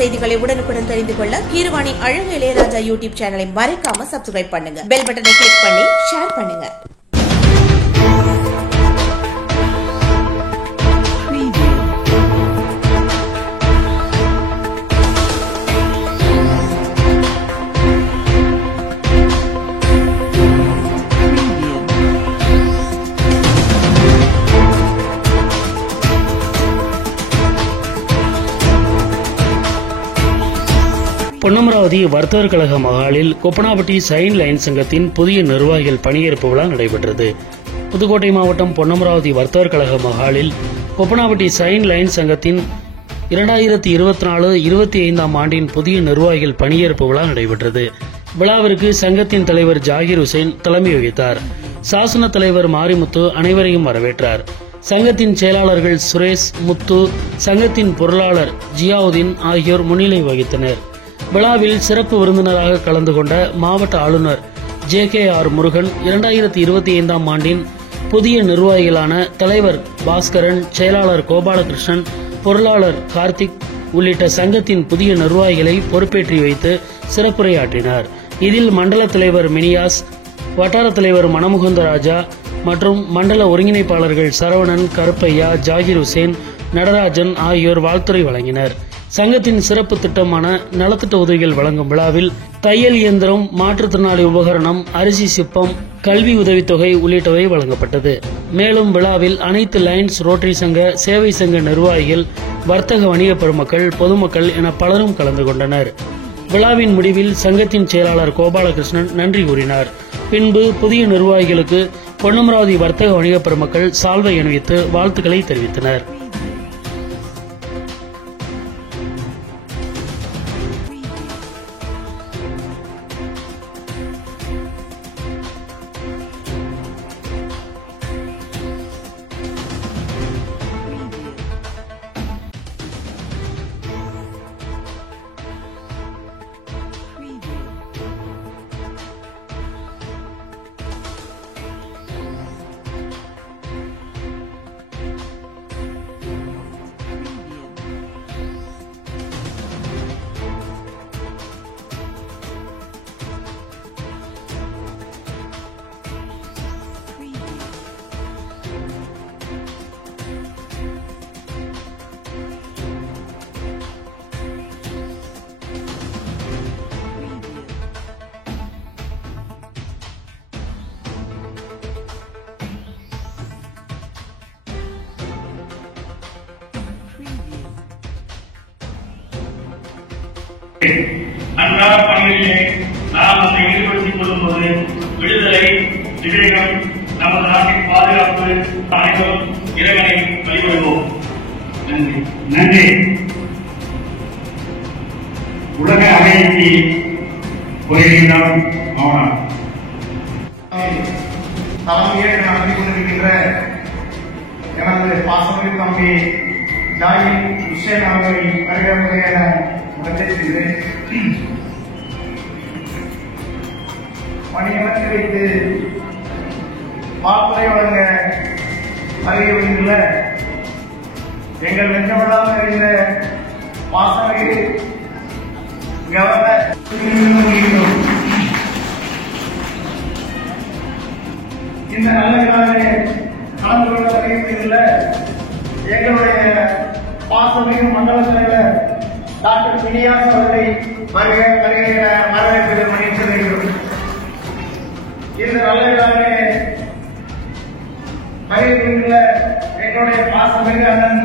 செய்திகளை உடனுக்குடன் தெரிந்து கொள்ள கீரவாணி அழகு இளையராஜா யூடியூப் சேனலை மறக்காம சப்ஸ்கிரைப் பண்ணுங்க. பெல் பட்டனை கிளிக் பண்ணி ஷேர் பண்ணுங்க. பொன்னமராவதி வர்த்தகர் கழக மகாலில் கொப்பனாப்பட்டி சைன் லைன் சங்கத்தின் புதிய நிர்வாகிகள் பணியேற்பு விழா நடைபெற்றது. புதுக்கோட்டை மாவட்டம் பொன்னமராவதி வர்த்தகர் கழக மகாலில் கொப்பனாப்பட்டி சைன் லைன் சங்கத்தின் 2024-25 ஆண்டின் புதிய நிர்வாகிகள் பணியேற்பு விழா நடைபெற்றது. விழாவிற்கு சங்கத்தின் தலைவர் ஜாகிர் ஹுசைன் தலைமை வகித்தார். சாசன தலைவர் மாரிமுத்து அனைவரையும் வரவேற்றார். சங்கத்தின் செயலாளர்கள் சுரேஷ், முத்து, சங்கத்தின் பொருளாளர் ஜியாவுதீன் ஆகியோர் முன்னிலை வகித்தனர். விழாவில் சிறப்பு விருந்தினராக கலந்து கொண்ட மாவட்ட ஆளுநர் JKR முருகன் 2025 ஆண்டின் புதிய நிர்வாகிகளான தலைவர் பாஸ்கரன், செயலாளர் கோபாலகிருஷ்ணன், பொருளாளர் கார்த்திக் உள்ளிட்ட சங்கத்தின் புதிய நிர்வாகிகளை பொறுப்பேற்றி வைத்து சிறப்புரையாற்றினார். இதில் மண்டல தலைவர் மினியாஸ், வட்டார தலைவர் மணமுகுந்தராஜா மற்றும் மண்டல ஒருங்கிணைப்பாளர்கள் சரவணன், கருப்பையா, ஜாகிர் ஹுசேன், நடராஜன் ஆகியோர் வாழ்த்துரை வழங்கினர். சங்கத்தின் சிறப்பு திட்டமான நலத்திட்ட உதவிகள் வழங்கும் விழாவில் தையல் இயந்திரம், மாற்றுத்திறனாளி உபகரணம், அரிசி சிப்பம், கல்வி உதவித்தொகை உள்ளிட்டவை வழங்கப்பட்டது. மேலும் விழாவில் அனைத்து லைன்ஸ், ரோட்டரி சங்க, சேவை சங்க நிர்வாகிகள், வர்த்தக வணிக பெருமக்கள், பொதுமக்கள் என பலரும் கலந்து கொண்டனர். விழாவின் முடிவில் சங்கத்தின் செயலாளர் கோபாலகிருஷ்ணன் நன்றி கூறினார். பின்பு புதிய நிர்வாகிகளுக்கு பொன்னமராவதி வர்த்தக வணிக பெருமக்கள் சால்வை அணிவித்து வாழ்த்துக்களை தெரிவித்தனர். அன்றாட பணிகளிலே நாம் அதை ஈடுபடுத்திக் கொள்ளும்போது விடுதலை, விவேகம், நமது நாட்டின் பாதுகாப்பு அனைவரும் இறைவனை வழிபடுவோம். நன்றி. நன்றி. உலக அமைதி உரையிடம் ஆனார் தலைமையேற்று நடத்தி கொண்டிருக்கின்ற எனது பாசமிகு தம்பி ஜாகிர் ஹுசைன் அவர்களை வருகிறவர்களே என வரவேற்கிறேன். பணியமர்த்தி வைத்து வாக்குரை வழங்க வருகை வந்துள்ள எங்கள் வெஞ்சமெல்லாம் அறிந்த பாசமிகு கவர்னர் இந்த நல்ல விழாவிலே கலந்து கொள்ள வருகின்ற எங்களுடைய பாசமிகு மண்டல தலைவர் டாக்டர் மினியாஸ் அவர்களை வருகிற வரவேற்பதில் மகிழ்ச்சி அடைகிறோம். இந்த நல்ல விழாவிலே வருகின்ற எங்களுடைய பாசமிகு அண்ணன்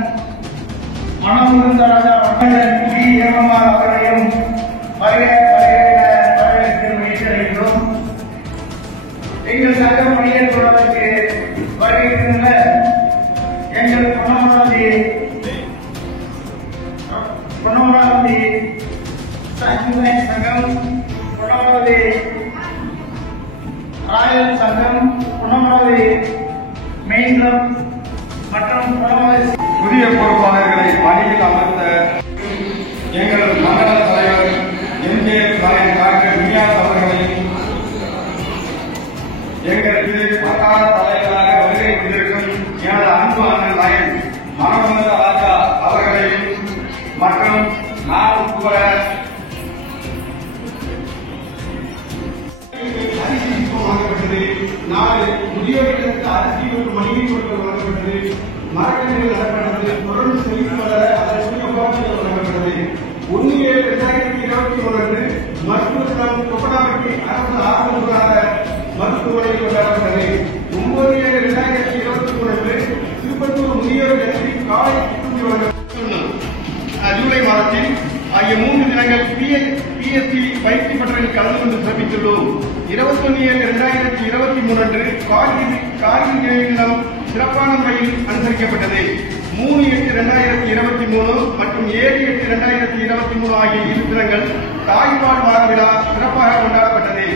மணமுகுந்தராஜா MMR அவர்களையும் வரவேற்பதில் மகிழ்ச்சி அடைகிறோம். எங்கள் சங்க பணியேற்பதற்கு வருகின்ற எங்கள் பொன்னமராவதி சங்கம், பொன்னமராவதி ராயல் சங்கம், பொன்னமராவதி மெயின் கிளப் மற்றும் பொன்னமராவதி புதிய பொறுப்பாளர்களை பணியில் அமர்த்த எங்கள் மண்டல தலைவர் டாக்டர் மினியாஸ் அவர்களையும் எங்களுக்கு வட்டார தலைவராக வருகை கொண்டிருக்கும் எனது அன்பு அண்ணன் மகன் மணமுகுந்தராஜா அவர்களையும் மற்றும் நான் உட்பட அரிசி வழங்கப்பட்டது. 4 முதியோர்களுக்கு அரிசி மற்றும் மளிகை பொருட்கள் வழங்கப்பட்டது. மரக்கன்றுகள் நடப்பட்டது. தொடர்ந்து செழித்து வளர அதற்குரிய உபகரணங்கள் வழங்கப்பட்டது. 1/7/2021 மருத்துவத்தம் கொப்படாப்பட்டி அரசு ஆரம்ப மருத்துவமனையில் கொண்டாடப்பட்டது. 9/7/2023 திருப்பத்தூர் முதியோர்களுக்கு காலை சிற்றுண்டி வழங்கப்பட்டது. ஜூலை மாதத்தில் ஆகிய 3 தினங்கள் PSC பயிற்சி பட்டறையில் கலந்து கொண்டு சிறப்பித்துள்ளோம். 21/7/2023 அன்று கார்கில் நினைவு தினம் சிறப்பான முறையில் அனுசரிக்கப்பட்டது. 3/8/2023 மற்றும் 7/8/2023 ஆகிய 2 தினங்கள் தாய்ப்பால் வார விழா சிறப்பாக கொண்டாடப்பட்டது.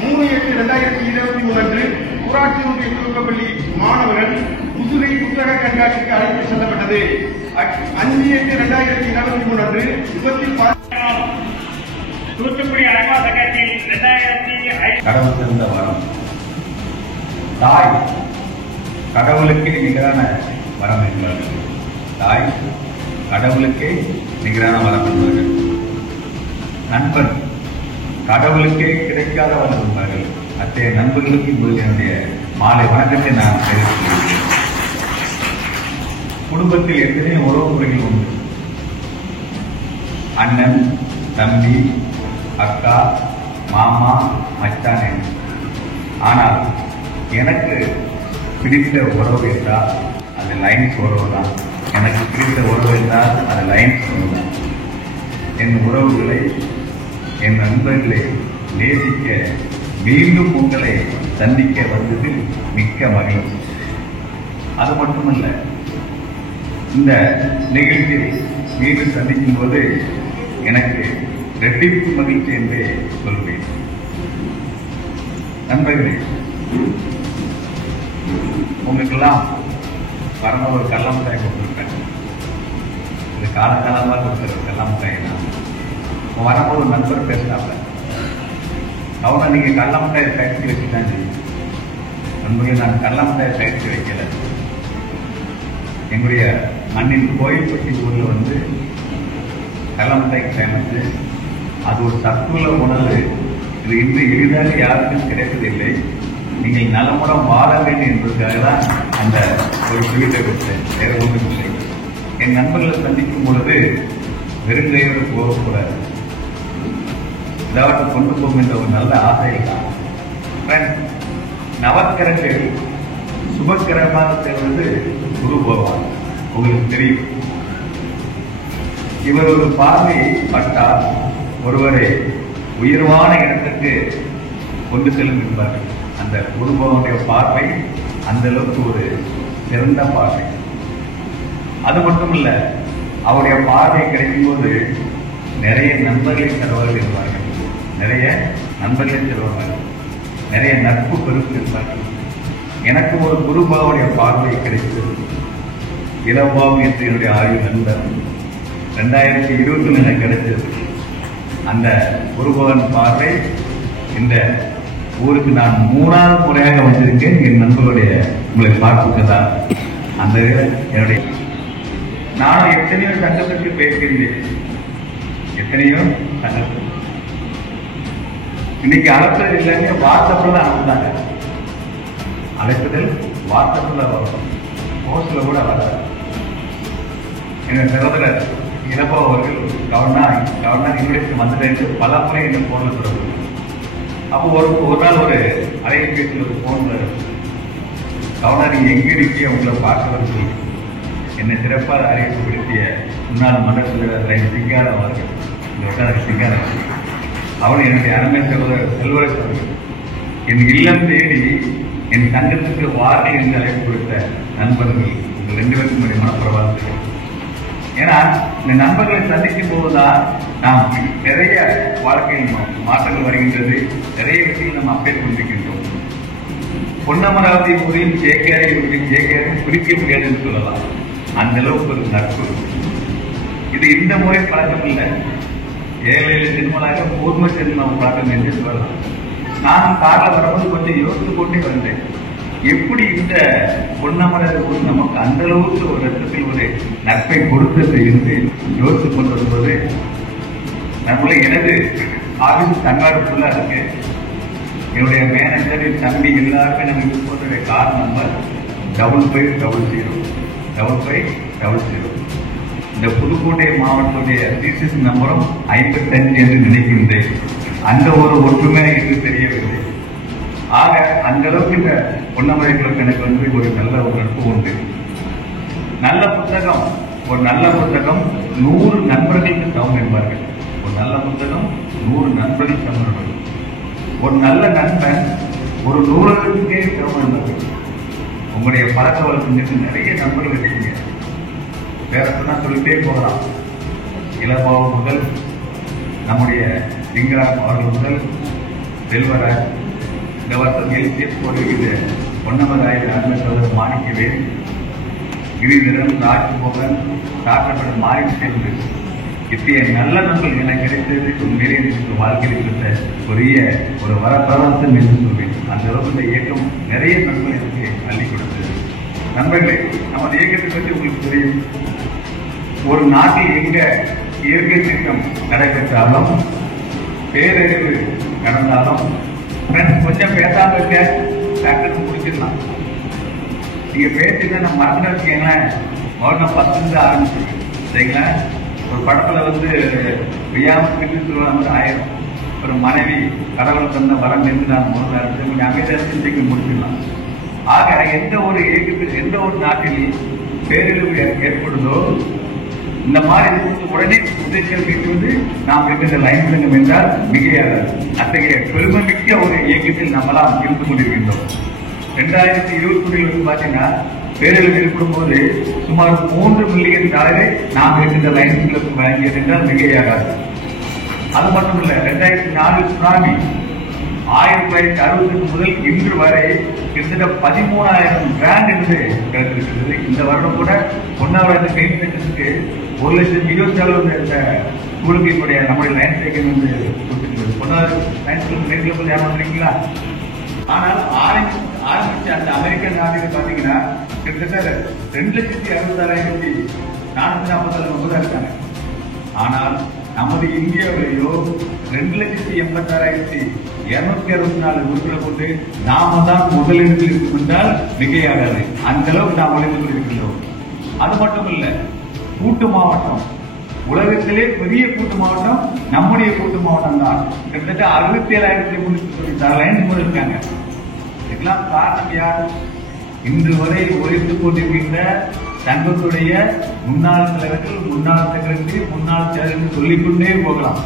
3/8/2023 அன்று ஊராட்சி ஒன்றிய துவக்கப்பள்ளி மாணவர்கள் புதுவை புத்தக கண்காட்சிக்கு அழைத்து செல்லப்பட்டது. 5/8/2023 அன்று விபத்தில் தூத்துக்குடி அழகா சங்கத்தில் 2005 கடவுள் தந்த வரம். தாய் கடவுளுக்கே நிகரான வரம் என்பார்கள். தாய் கடவுளுக்கே நிகரான வரம் என்பார்கள். நண்பன் கடவுளுக்கே கிடைக்காத வரம் என்பார்கள். அத்தகைய நண்பர்களுக்கு இப்பொழுது என்னுடைய மாலை வணக்கத்தை நான் தெரிவித்துள்ளேன். குடும்பத்தில் எத்தனையோ உறவு முறைகள் உண்டு. அண்ணன், தம்பி, அக்கா, மாமா, மச்சான் என்று. ஆனால் எனக்கு பிடித்த உறவு என்றால் அது லைன்ஸ் உறவு தான். எனக்கு பிடித்த உறவு என்றால் அது லைன்ஸ் உறவு தான். என் உறவுகளை, என் நண்பர்களை நேசிக்க மீண்டும் உங்களை சந்திக்க வந்தது மிக்க மகிழ்ச்சி. அது மட்டுமல்ல, இந்த நிகழ்ச்சியை மீண்டும் சந்திக்கும் போது எனக்கு இரட்டிப்பு மகிழ்ச்சி என்றே சொல்வேன். நண்பர்களே, உங்களுக்கெல்லாம் வரணும் ஒரு கடல மிட்டாய் கொடுத்துருக்கேன். இது காலகாலமாக கொடுக்குற கடல மிட்டாய் தான். வரும்போது ஒரு நண்பர் பேசுறாங்க, அவனை நீங்க கடல மிட்டாயை தயாரித்து வச்சுட்டாங்க. நண்பர்கள், நான் கடல மிட்டாயை தயாரித்து வைக்கல. எங்களுடைய மண்ணின் கோயில்பட்டி ஊர்ல கடல மிட்டாய்க்கு ஃபேமஸ். அது ஒரு சத்துள்ள உணவு. இது இன்று எளிதாக யாருக்கும் கிடைப்பதில்லை. நீங்கள் நலமுடன் வாழ வேண்டும் என்பதற்காக தான் அந்த ஒரு ஸ்வீட்டை கொடுத்தேன். வேற ஒன்றும் இல்லை. என் நண்பர்களை சந்திக்கும் பொழுது வெறுங்கையோடு போகக்கூடாது. ஏதாவது கொண்டு போகும் என்ற ஒரு நல்ல ஆசையில் தான். நவக்கிரங்கள் சுபக்கிரமாக சேர்வது குரு பகவான். உங்களுக்கு தெரியும், இவர் ஒரு பார்வை பட்டால் ஒருவரை உயர்வான இடத்துக்கு கொண்டு செல்லும் என்பார்கள். அந்த குரு பகவானுடைய பார்வை அந்த அளவுக்கு ஒரு சிறந்த பார்வை. அது மட்டுமல்ல, அவருடைய பார்வை கிடைக்கும் போது நிறைய நண்பர்களை செலவாக இருப்பார்கள். நிறைய நண்பர்களை செலவார்கள். நிறைய நட்பு பெருப்பு இருப்பார்கள். எனக்கு ஒரு குரு பகவானுடைய பார்வை கிடைத்தது. இளவாம் என்று என்னுடைய ஆய்வு நண்பர் 2020 எனக்கு கிடைச்சது. அந்த குருபவன் பார்வை இந்த ஊருக்கு நான் 3வது முறையாக வந்திருக்கேன். என் நண்பர்களுடைய உங்களை பார்த்துக்கதா அந்த என்னுடைய நானும் எத்தனையோ சங்கத்துக்கு பேசுகிறேன். எத்தனையோ சங்கத்துக்கு இன்னைக்கு அழைப்பது இல்லைங்க, வாட்ஸ்அப்ல அனுப்புனாங்க. அழைப்புதல் வாட்ஸ்அப்ல வரும், போஸ்ட்ல கூட வராது. எங்க சகோதரர் இளப்பா அவர்கள் கவர்னர் இன்விடேஷன் வந்துட்டு பல முறை இந்த போன்ல தொடர்பு. அப்போ ஒரு நாள் ஒரு அலைபேசியில் ஒரு போன் கவர்னர் நீங்க எங்க இருக்கிய உங்களை பார்க்கறது சொல்லி என்னை சிறப்பாக அறிவிப்புப்படுத்திய முன்னாள் மன்ற தலைவர் சிங்காரம் அவர்கள், இந்த வட்டார சிங்காரம் அவர்கள், அவன் என்னுடைய அருமை சகோதரர் செல்வரசு அவர்கள் என் இல்லம் தேடி என் சங்கத்துக்கு வார்த்தை என்று அழைப்பு கொடுத்த நண்பர்கள் உங்கள் 2 பேருக்கும் என்னுடைய மனப்பிரவாசங்கள். ஏன்னா இந்த நண்பர்களை சந்திக்கும் போதுதான் நாம் நிறைய வாழ்க்கையில் மாற்றங்கள் வருகின்றது. நிறைய விஷயங்கள் நம்ம அப்பேட் கொண்டிருக்கின்றோம். பொன்னமராவதி ஊரில் ஜேகேரை குறிக்க முடியாது என்று சொல்லலாம். அந்த அளவுக்கு ஒரு நட்பு. இது இந்த முறை பழக்கம் இல்லை. 7 ஜென்மலாக பூர்வ ஜென்மம் பழக்கம் என்று சொல்லலாம். நான் காரில் வரும்போது கொஞ்சம் யோசித்து கொண்டே வந்தேன். எப்படி இந்த பொன்னமராவதி ஊர் நமக்கு அந்த அளவுக்கு ஒரு ரத்தத்தில் ஒரு நட்பை கொடுத்தது என்று யோசித்துக் கொண்டிருப்பது நம்மள எனது ஆபீஸ் தன்வாடு ஃபுல்லா இருக்கு. என்னுடைய மேனேஜர் தம்பி எல்லாருமே நம்ம யூஸ் பண்ற கார் நம்பர் 5500. இந்த புதுக்கோட்டை மாவட்டத்துடைய சிசிசி நம்பரும் 55 என்று நினைக்கின்றேன். அந்த ஒரு ஒற்றுமை என்று தெரியவில்லை. ஆக அந்த அளவுக்கு இந்த பொன்னமரைகளுக்கு எனக்கு ஒரு நல்ல ஒரு நட்பு உண்டு. நல்ல புத்தகம், ஒரு நல்ல புத்தகம் 100 நண்பர்களுக்கு சமம் என்பார்கள். ஒரு நல்ல புத்தகம் 100 நண்பர்கள் சமம். ஒரு நல்ல நண்பன் ஒரு நூலகத்துக்கே சமம் என்பார்கள். உங்களுடைய பழக்க வழக்கங்களுக்கு நிறைய நண்பர்கள் இருக்கீங்க. வேற சொன்னா சொல்லிட்டே போகலாம். இளபாவு முதல் நம்முடைய சிங்கராம் அவர்கள் முதல் செல்வராஜ், இந்த வருஷம் எழுச்சியர் போடுகிற பொன்னமராயர் அன்பர் மாணிக்கவேல், கிரிதரன், ராஜ்மோகன், டாக்டர் மாறி சென்று இத்தகைய நல்ல நண்பர்கள் எனக்கு கிடைத்தது உண்மையிலே எனக்கு வாழ்க்கையில் இருந்த ஒரு வரப்பிரவாசம் என்று சொல்வேன். அந்த அளவுக்கு இந்த இயக்கம் நிறைய நண்பர்கள் எனக்கு அள்ளி கொடுத்தது. நண்பர்களே, நமது இயக்கத்தை பற்றி உங்களுக்கு தெரியும். ஒரு நாட்டில் எங்க இயற்கை சீற்றம் நடைபெற்றாலும் பேரறிவு நடந்தாலும் கொஞ்சம் பேசாம இருக்க டாக்டர் முடிச்சிடலாம். நீங்க பேசிட்டு நம்ம மறந்து வச்சுக்கீங்களேன், மறுநாள் 10 ஆரம்பிச்சு சரிங்களா. ஒரு படத்துல வியாபாரம் சொல்லுவாங்க 1000. ஒரு மனைவி கடவுள் தந்த வரம் என்று நான் முதல்ல கொஞ்சம் அமைதியாக முடிச்சிடலாம். ஆக எந்த ஒரு இயக்கத்தில் எந்த ஒரு நாட்டில் பேரழிவு ஏற்படுதோ இந்த மாதிரி உடனே உதவிகள் மீட்டுவது நாம் இருக்கின்ற லைன் விளங்கும் என்றால் மிகையாகாது. அத்தகைய பெருமைமிக்க ஒரு இயக்கத்தில் நம்மளாம் இருந்து கொண்டிருக்கின்றோம். 2020 பாத்தீங்கன்னா பேரழிவு ஏற்படும் போது சுமார் $3 மில்லியன் நாம் இருக்கின்ற லைன்களுக்கு வழங்கியது என்றால் மிகையாகாது. அது மட்டுமல்ல, 2004 சுனாமி 1960 முதல் இன்று வரை கிட்டத்தட்ட 13,000 கிராண்ட் என்று கிடைத்திருக்கிறது. இந்த வருடம் கூட பொன்னாவரத்து பெயிண்ட் திட்டத்துக்கு 1,20,000 ஸ்கூலுக்கு நம்முடைய லைன் சைக்கிள் வந்து கொடுத்துருக்கிறது. பொன்னாவது லைன் ஸ்கூல் யாரும் வந்துருக்கீங்களா? ஆனால் ஆரம்பிச்ச அந்த அமெரிக்க நாட்டில் பாத்தீங்கன்னா கிட்டத்தட்ட 2,66,447 இருக்காங்க. ஆனால் நமது இந்தியாவிலேயோ 2,86,264 உறுப்பினர் கொண்டு நாம தான் முதலிடத்தில் இருக்கும் என்றால் மிகையாகாது. அந்த அளவுக்கு நாம் உழைத்துக் கொண்டிருக்கின்றோம். அது மட்டும் இல்ல, கூட்டு மாவட்டம் உலகத்திலே பெரிய கூட்டு மாவட்டம் நம்முடைய கூட்டு மாவட்டம் தான். கிட்டத்தட்ட 67,390 இருக்காங்க. இதெல்லாம் காரணம் யார்? இன்று வரை உழைத்துக் கொண்டிருக்கின்ற சங்கத்துடைய முன்னாள் தலைவர்கள், முன்னாள் செக்ரட்டரி, முன்னாள் செயலர்கள் சொல்லிக்கொண்டே போகலாம்.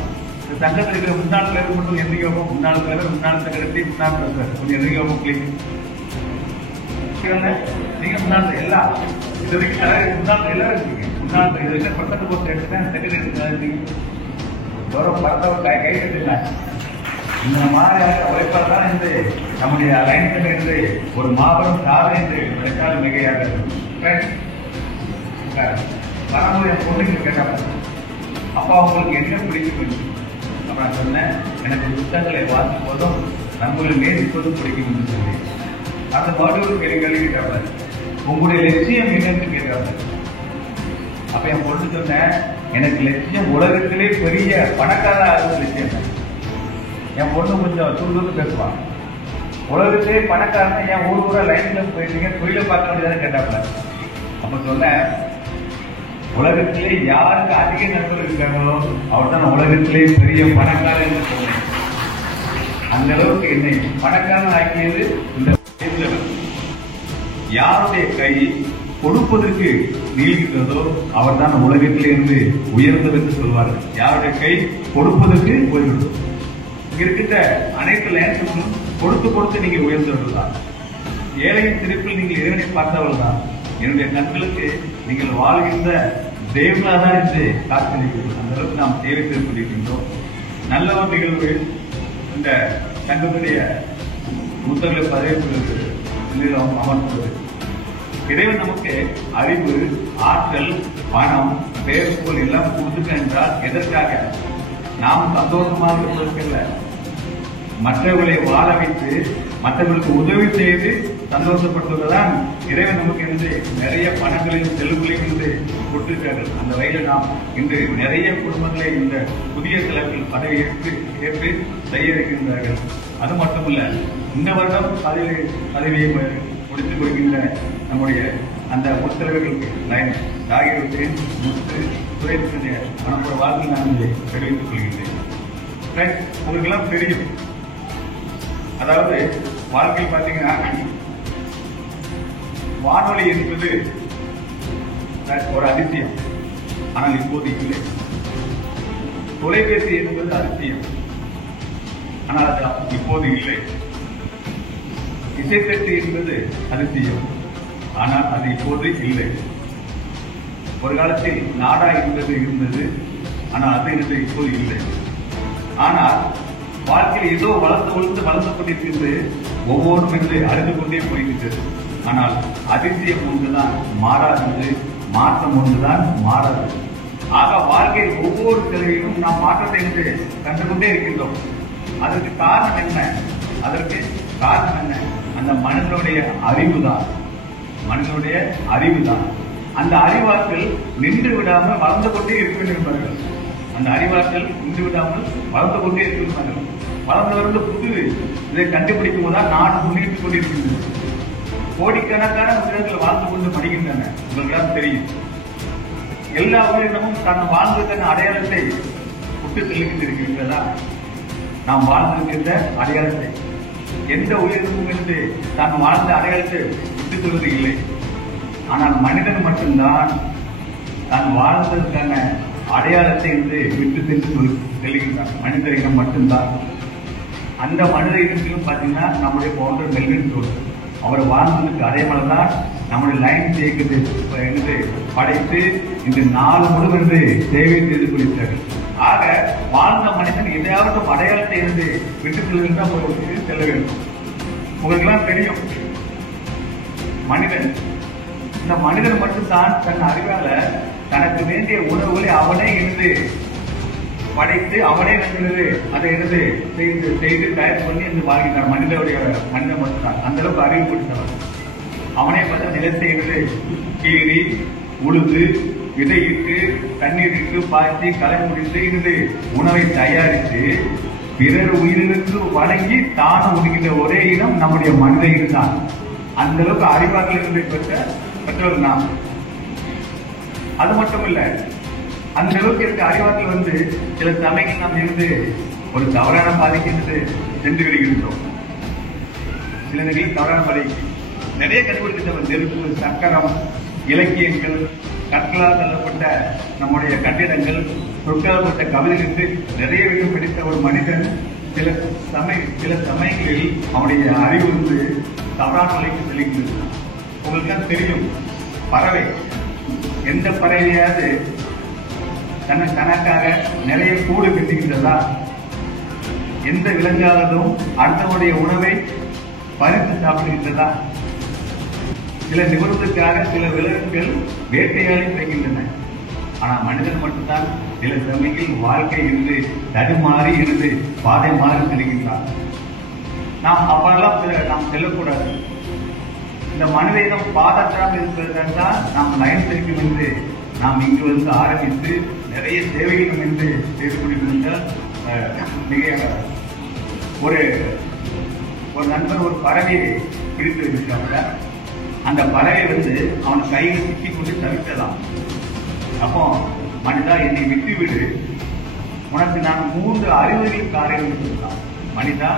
இந்த சங்கத்தில் இருக்கிற முன்னாள் தலைவர் மட்டும் எந்த யோகம்? முன்னாள் தலைவர், முன்னாள் செக்ரட்டரி, முன்னாள் பிரதமர் கொஞ்சம் எந்த யோகம் பிளீஸ்? நீங்க முன்னாள் எல்லாம் இது வரைக்கும் முன்னாள் எல்லாரும் இருக்கீங்க. முன்னாள் இது வரைக்கும் பக்கத்து போஸ்ட் எடுத்துட்டேன், செக்ரட்டரி பரத்தவர் கை கட்டினா இந்த மாதிரியாக உழைப்பால் தான் என்று நம்முடைய அலைன்கள் என்று ஒரு மாபெரும் சாதனை என்று நினைத்தால் மிகையாக வரமுறை பொண்ணுங்க கேட்டாங்க, அப்பா உங்களுக்கு என்ன பிடிக்கும்? அப்ப நான் சொன்னேன், எனக்கு புத்தகங்களை வாசிக்கும் போதும் நம்மளை நேசிப்பதும் பிடிக்கும் என்று சொல்லி அந்த பாட்டு கேள்வி கேட்டாங்க, உங்களுடைய லட்சியம் என்னன்னு கேட்டாங்க. அப்ப என் பொண்ணு சொன்னேன், எனக்கு லட்சியம் உலகத்திலே பெரிய பணக்கார ஆகுது லட்சியம். என் பொண்ணு கொஞ்சம் சுறுசுறு பேசுவான். உலகத்திலே பணக்காரன் என் ஊர் லைன்ல போயிட்டீங்க, தொழிலை பார்க்க வேண்டியதான்னு கேட்டாங்க. அப்ப சொன்ன, உலகத்திலே யாருக்கு அதிக நண்பர்கள் இருக்காங்களோ அவர் தான் உலகத்திலே பெரிய பணக்காரன் என்று சொன்னேன். அந்த அளவுக்கு என்னை பணக்காரன் ஆக்கியது இந்த யாருடைய கை கொடுப்பதற்கு நீள்கிறதோ அவர் தான் உலகத்திலே இருந்து உயர்ந்தது என்று சொல்வார்கள். யாருடைய கை கொடுப்பதற்கு உயர்ந்தது. இங்க இருக்கின்ற அனைத்து லேண்ட்ஸும் கொடுத்து கொடுத்து நீங்க உயர்ந்தவர்கள் தான். ஏழையின் திருப்பில் நீங்கள் இறைவனை பார்த்தவர்கள் தான். என்னுடைய கண்களுக்கு நீங்கள் வாழ்கின்ற தெய்வங்களா தான் என்று காத்திருக்கிறோம். அந்த அளவுக்கு நாம் தேவை கொண்டிருக்கின்றோம். நல்ல ஒரு நிகழ்வு இந்த சங்கத்துடைய புத்தகங்களை பதவி அமர்த்துவது. இறைவன் நமக்கு அறிவு, ஆற்றல், பணம், பேர் புகழ் எல்லாம் கொடுத்துக்க என்றால் எதற்காக? நாம் சந்தோஷமாக இருப்பதற்கல்ல, மற்றவர்களை வாழ வைத்து மற்றவர்களுக்கு உதவி செய்து சந்தோஷப்படுத்துவதுதான் இறைவன் நமக்கு இருந்து நிறைய பணங்களையும் செல்வங்களையும் இருந்து கொடுத்திருக்கிறார்கள். அந்த வகையில் நாம் இன்று நிறைய குடும்பங்களை இந்த புதிய தலைவர்கள் பதவி ஏற்று செய்ய இருக்கின்றார்கள். அது மட்டுமல்ல, இந்த வருடம் பதவியை முடித்துக் கொடுக்கின்ற நம்முடைய அந்த முத்தலைவர்களுக்கு ஜாகிர் ஹுசைன், முத்து, சுரேஷனுடைய மனப்பூர்வ வாழ்க்கை நான் தெரிவித்துக் கொள்கின்றேன். உங்களுக்கெல்லாம் தெரியும், அதாவது வாழ்க்கையில் பார்த்தீங்கன்னா வானொலி என்பது ஒரு அதிசயம், ஆனால் இப்போது இல்லை. தொலைபேசி என்பது அதிசயம், ஆனால் அது இப்போது இல்லை. இசைத்தட்டு என்பது அதிசயம், ஆனால் அது இப்போது இல்லை. ஒரு காலத்தில் நாடா என்பது இருந்தது, ஆனால் அது என்பது இப்போது இல்லை. ஆனால் வாழ்க்கையில் ஏதோ வளர்ந்து கொண்டிருக்கிறது, ஒவ்வொன்றும் என்று அறிந்து கொண்டே போய்கின்றது. ஆனால் அதிசயம் ஒன்றுதான் மாறாதது, மாற்றம் ஒன்றுதான் மாறாது. ஆக வாழ்க்கையில் ஒவ்வொரு திரையிலும் நாம் மாற்றத்தை என்று கண்டுகொண்டே இருக்கின்றோம். அதற்கு காரணம் என்ன? அந்த மனிதனுடைய அறிவுதான். அந்த அறிவாற்றல் நின்று விடாமல் வளர்ந்து கொண்டே இருக்கின்றார்கள். வளர்ந்து புது இதை கண்டுபிடிக்கும் போதுதான் நாடு முன்னேற்றிக் கொண்டிருக்கின்றது. கோடிக்கணக்கான மனிதர்கள் வாழ்ந்து கொண்டு படிக்கின்றன. உங்களுக்கு தெரியும், எல்லா உயிரினமும் தன் வாழ்ந்ததன் அடையாளத்தை விட்டு செல்கின்றிருக்கின்றதா? நாம் வாழ்ந்திருக்கின்ற அடையாளத்தை எந்த உயிரினமும் இருந்து தான் வாழ்ந்த அடையாளத்தை விட்டுச் செல்வது இல்லை. ஆனால் மனிதன் மட்டும்தான் தான் வாழ்ந்ததற்கான அடையாளத்தை இருந்து விட்டு சென்று செல்கின்றான். மனித இனம் மட்டும்தான். அந்த மனித இனத்திலும் பார்த்தீங்கன்னா நம்முடைய பவுண்டர் மெல்வின் டோல் அவர் வாழ்ந்ததுக்கு அதே மாதிரிதான் நம்முடைய லைன் சேர்க்கிறது என்று படைத்து இந்த 4 முழு என்று சேவை செய்து கொண்டிருக்கிறார்கள். ஆக வாழ்ந்த மனிதன் எதையாவது அடையாளத்தை இருந்து விட்டு செல்ல வேண்டும். உங்களுக்கெல்லாம் தெரியும், இந்த மனிதன் மட்டும்தான் தன் அறிவால தனக்கு வேண்டிய உணவுகளை அவனே இருந்து படைத்து அவனே வந்து அதை இருந்து செய்து தயார் பண்ணி என்று வாழ்கிறார். மனிதன் மட்டும்தான் அந்த அளவுக்கு அறிவு கொடுத்தவர். அவனே பார்த்த நிலத்தை இருந்து கீறி உழுது விதையிட்டு தண்ணீர் இட்டு பாய்ச்சி களை முடித்து இருந்து உணவை தயாரித்து பிறர் உயிரிழந்து வழங்கி தானும் உண்கின்ற ஒரே இனம் நம்முடைய மனித இனம் தான். அந்த அளவுக்கு அறிவாற்றல் இருந்து பெற்றவர் நாம். அது மட்டும் இல்ல, அந்த அளவுக்கு இருக்க அறிவாற்றல் வந்து சில சமயங்கள் நாம் இருந்து ஒரு தவறான பாதைக்கு சென்று விடுகின்றோம். சில நிலையில் தவறான பாதைக்கு நிறைய கண்டுபிடித்தவர் நெருப்பு, சக்கரம், இலக்கியங்கள், கற்களால் தள்ளப்பட்ட நம்முடைய கட்டிடங்கள், சொற்களாப்பட்ட கவிதைகளுக்கு நிறைய விஷயம் பிடித்த ஒரு மனிதன் சில சமயங்களில் அவனுடைய அறிவு வந்து தவறான நிலைக்கு செல்கின்றது. உங்களுக்கு தெரியும், பறவை எந்த பறவையாவது தனக்காக நிறைய கூடு கட்டுகின்றதா? எந்த விலங்காவதும் அடுத்தவனுடைய உணவை பறித்து சாப்பிடுகின்றதா? சில நிபுணத்துக்காக சில விலங்குகள் வேட்டையாடி செய்கின்றன. ஆனால் மனிதன் மட்டும்தான் சில சமயத்தில் வாழ்க்கை இருந்து தடுமாறி இருந்து பாதை மாறி செல்கின்றான். நாம் அப்பெல்லாம் நாம் செல்லக்கூடாது. இந்த மனித இனம் பாதற்றாமல் இருப்பதற்காக தான் நாம் லைன் செல்லும் என்று நாம் இங்கு வந்து ஆரம்பித்து நிறைய சேவைகளும் என்று செய்து கொண்டிருந்தால் மிக ஒரு நண்பர் ஒரு பறவையை பிடித்து இருக்காங்க. அந்த பறவை வந்து அவன் கையில் சிக்கிக் கொண்டு தவிர்த்தலாம். அப்போ மனிதா, என்னை விட்டுவிடு, உனக்கு நான் 3 அறிவுரைகளுக்கு ஆரம்பி சொல்லலாம். மனிதா,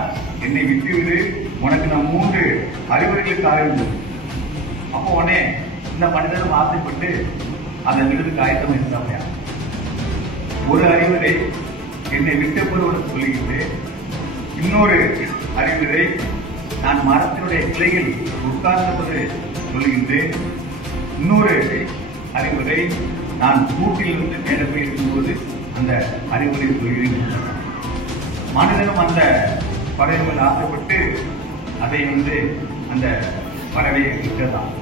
என்னை விட்டுவிடு, உனக்கு நான் 3 அறிவுரைகளுக்கு ஆரம்பி. அப்போ உடனே இந்த மனிதனும் ஆசைப்பட்டு அந்த விடுதலுக்கு ஆயத்தம் இருந்தாமையா. ஒரு அறிவுரை என்னை விட்ட பொருள் சொல்லிக்கிட்டு, இன்னொரு அறிவுரை நான் மரத்தினுடைய கிளையில் உட்கார்ந்தபோது சொல்லுகின்றேன், இன்னொரு அறிவுரை நான் கூட்டிலிருந்து மேலே போய் இருக்கும்போது அந்த அறிவுரை சொல்கிறேன். மனிதனும் அந்த பறவை ஆசைப்பட்டு அதை வந்து அந்த பறவையை விட்டதான்.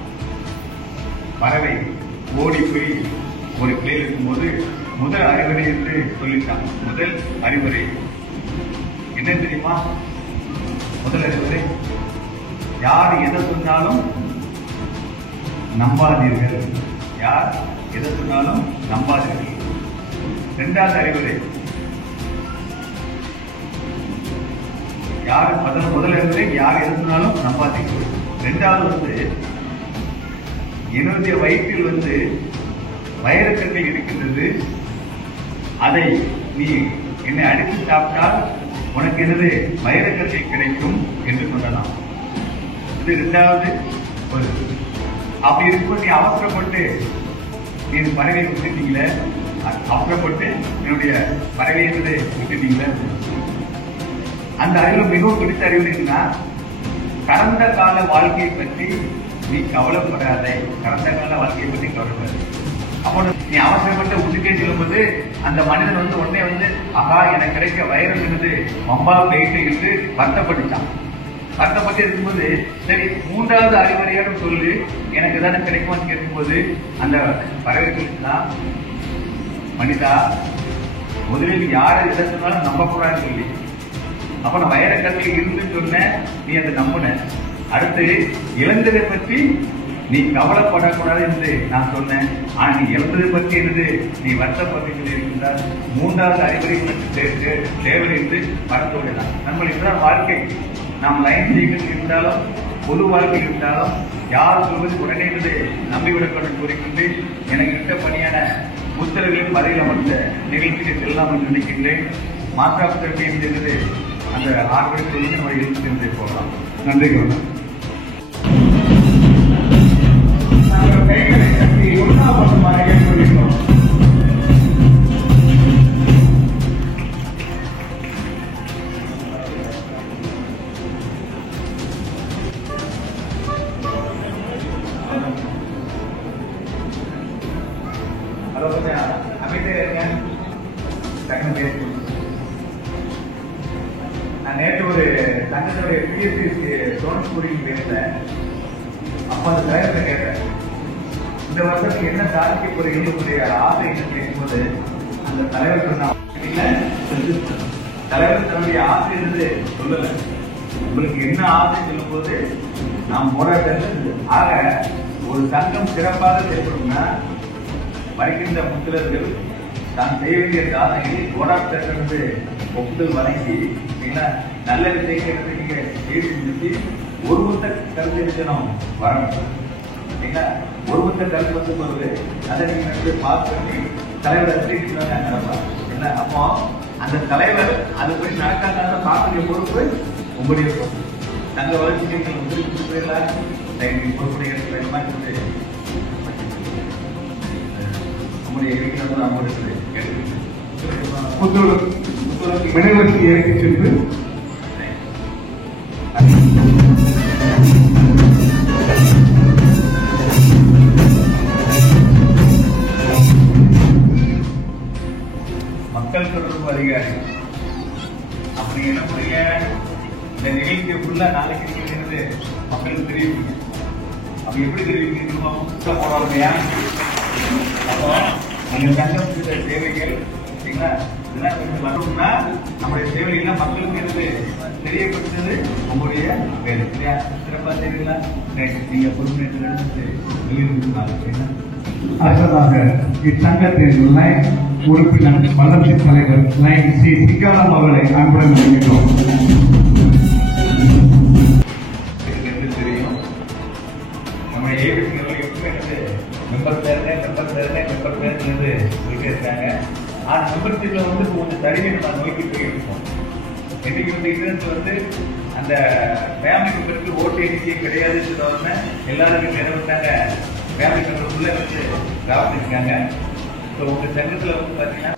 பறவை ஓடி போய் ஒரு கிளையில் இருக்கும்போது முதல் அறிவுரை என்று சொல்லிட்டான். முதல் அறிவுரை என்ன தெரியுமா? முதல் அறிவுரை, யார் எதை சொன்னாலும் நம்பாதீர்கள். யார் எதை சொன்னாலும் நம்பாதீர்கள். இரண்டாவது அறிவுரை, யார் முதல்ல இருந்து யார் எது சொன்னாலும் நம்பாதீர்கள். இரண்டாவது என்னுடைய வயிற்றில் வைரக்கற்கள் இருக்கின்றது, அதை நீ என்னை அடித்து சாப்பிட்டால் உனக்கு என்னது வைரக்கற்கள் கிடைக்கும் என்று சொல்லலாம். இது இரண்டாவது. அப்படி இருக்கும்போது நீ அவசரப்பட்டு நீ பறவையை விட்டுட்டீங்களே, அவசரப்பட்டு என்னுடைய பறவையை விட்டுட்டீங்களே. அந்த அறிவு மிகவும் பிடித்த அறிவு என்னன்னா, கடந்த கால வாழ்க்கையை பற்றி நீ கவலைப்படாதே. கடந்த கால வாழ்க்கையை பற்றி கவலைப்படாது. அப்போ நீ அவசரப்பட்டு உள்ளுக்கே செல்லும்போது அந்த மனிதன் உடனே ஆகா எனக்கு கிடைக்க வைரம் என்னது மம்பா போயிட்டு என்று வருத்தப்பட்டுச்சான். வருத்தப்பட்டு இருக்கும்போது சரி மூன்றாவது அறிவுரையாக சொல்லு எனக்கு தானே கிடைக்குமான்னு கேட்கும்போது அந்த பறவைகளுக்குதான், மனிதா முதலில் யாரை எதை சொன்னாலும் நம்பக்கூடாதுன்னு சொல்லி, அப்ப நான் வைரக்கற்கள் இருந்து சொன்னேன், நீ அதை நம்பின. அடுத்து இழந்ததை பற்றி நீ கவலைப்படக்கூடாது என்று நான் சொன்னேன். ஆனா நீ இழந்ததை பற்றி என்னது நீ வருத்தப்பட்டு இருக்கின்றார். மூன்றாவது அறிவுரை தேவை என்று மறந்துவிடலாம். நம்ம இதுதான் வாழ்க்கை. நாம் லைன் செய்கிறது இருந்தாலும் பொது வாழ்க்கை இருந்தாலும் யார் சொல்வது உடனே நம்பிவிடப்படும் கூறிக்கொண்டு எனக்கு கிட்ட பணியான புத்தகங்களின் வரையில் அமர்ந்த நிகழ்ச்சியை செல்லலாம் என்று நினைக்கின்றேன். மாற்றாப்பு என்பது அந்த 6 மணிக்கு சொல்லி நம்ம எழுத்து போகலாம். நன்றி. கைகளை கட்டி உண்ணாபட்டமாக ஏற்படுகிறோம். அதை கொஞ்சம் அமைதியா இருங்க. டக்குனு பேச நான் நேற்று ஒரு சங்கத்துடைய பிஎஸ்சி சோனஸ்பூரிக்கு பேசுறேன். அப்ப அந்த தலைவரை கேட்டேன், இந்த வருஷத்துக்கு என்ன சாதிக்க போறீங்களுடைய ஆசை என்ன கேட்கும்போது அந்த தலைவர் சொன்ன தலைவர் தன்னுடைய ஆசை இருந்து சொல்லல. உங்களுக்கு என்ன ஆசை சொல்லும் போது நாம் போராட்டம் ஆக ஒரு சங்கம் சிறப்பாக செயல்படும்னா வருகின்ற முத்திரர்கள் தான் செய்ய வேண்டிய சாதனைகளை போராட்டத்திலிருந்து ஒப்புதல் வழங்கி நல்ல விஷயங்களை நீங்க செய்து ஒருவத்த கருத்து வரணும். ஒருவத்த கருத்து வருது அதை நீங்க பாஸ் பண்ணி தலைவர் நடப்பார். அப்போ அந்த தலைவர் அதுபடி நடக்காத பார்க்கக்கூடிய பொறுப்பு உங்களுடைய பொறுப்பு. தங்க வளர்ச்சி பொறுப்புடைய மினவசி இறக்கி சென்று மக்கள் தொடர்பு அதிகாரி அப்படி என்ன புரிய இந்த நிகழ்ச்சியை ஃபுல்லா நாளைக்கு இருக்கிறது மக்களுக்கு தெரிவிப்பீங்க. அப்ப எப்படி தெரிவிக்கணுமோ போறாங்க. அப்போ அந்த சங்கம் சேவைகள் இதெல்லாம் கொஞ்சம் வரணும்னா நம்முடைய சேவைகள்லாம் மக்களுக்கு இருந்து தெரியப்படுத்துறது உங்களுடைய வேலை இல்லையா? சிறப்பாக செய்வீங்களா? நீங்க பொறுப்பேற்று அடுத்ததாக இச்சங்கத்தின் லைன் உறுப்பினர் வளர்ச்சி தலைவர் லைன் சி சிங்காரம் அவர்களை அன்புடன் வருகிறோம். தெரியும் நம்ம ஏபிசிகள் எப்பவுமே மெம்பர் பேர் சொல்லிட்டே இருக்காங்க. ஆனா மெம்பர்ஷிப்ல கொஞ்சம் தனிமை நம்ம நோக்கி போயிருக்கோம். இன்னைக்கு அந்த ஃபேமிலி மெம்பருக்கு ஓட்டு எண்ணிக்கை கிடையாதுன்னு சொன்ன எல்லாருக்கும் நிறைவேற்றாங்க. ஃபேமிலி மெம்பருக்குள்ள கவனிச்சிருக்காங்க. உங்க சங்கத்துல பாத்தீங்கன்னா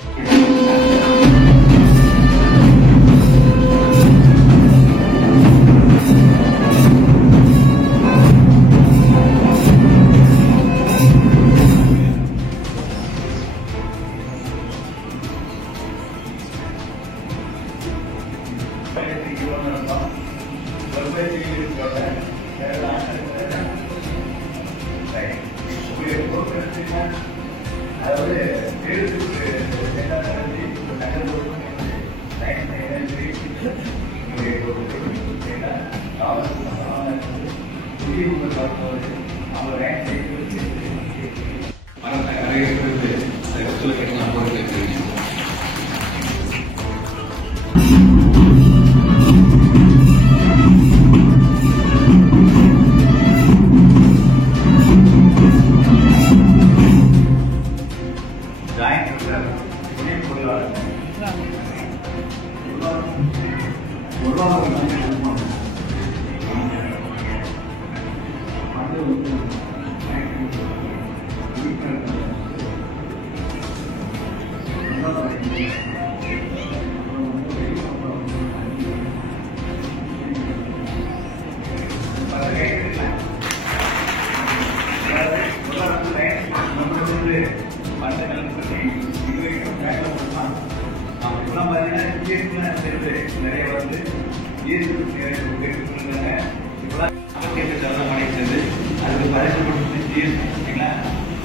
அதாவது அவங்க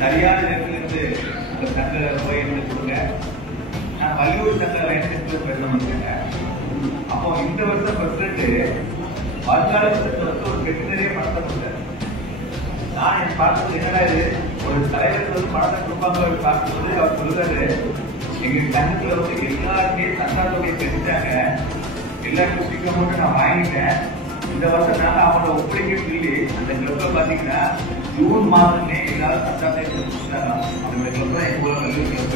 சரியான நேரத்திலிருந்து அந்த சங்க போய் கொடுங்க. நான் வள்ளியூர் சங்க லைசன்ஸ் பெருந்தேன். அப்போ இந்த வருஷம் பிரசிடண்ட் வருங்கால வருஷத்துல ஒரு வெற்றினரே பணத்தை கொடுத்தாரு. நான் என் பார்த்தது என்னடா இது, ஒரு தலைவருக்கு வந்து பணத்தை கொடுப்பாங்க பார்க்கும்போது அவர் சொல்றாரு, எங்க சங்கத்துல வந்து எல்லாருமே சங்காத்தொகை தெரிஞ்சாங்க, எல்லாருக்கும் சீக்கிரம் மட்டும் நான் வாங்கிட்டேன். இந்த வருஷம் நான் அவங்களோட ஒப்படைக்க சொல்லி அந்த கிளப்ல பாத்தீங்கன்னா ஜூன் மாதமே எல்லாரும் சங்காத்தை கொடுத்தாங்க. அந்த கிளப் தான் எங்க வள்ளியூர் கிளப்.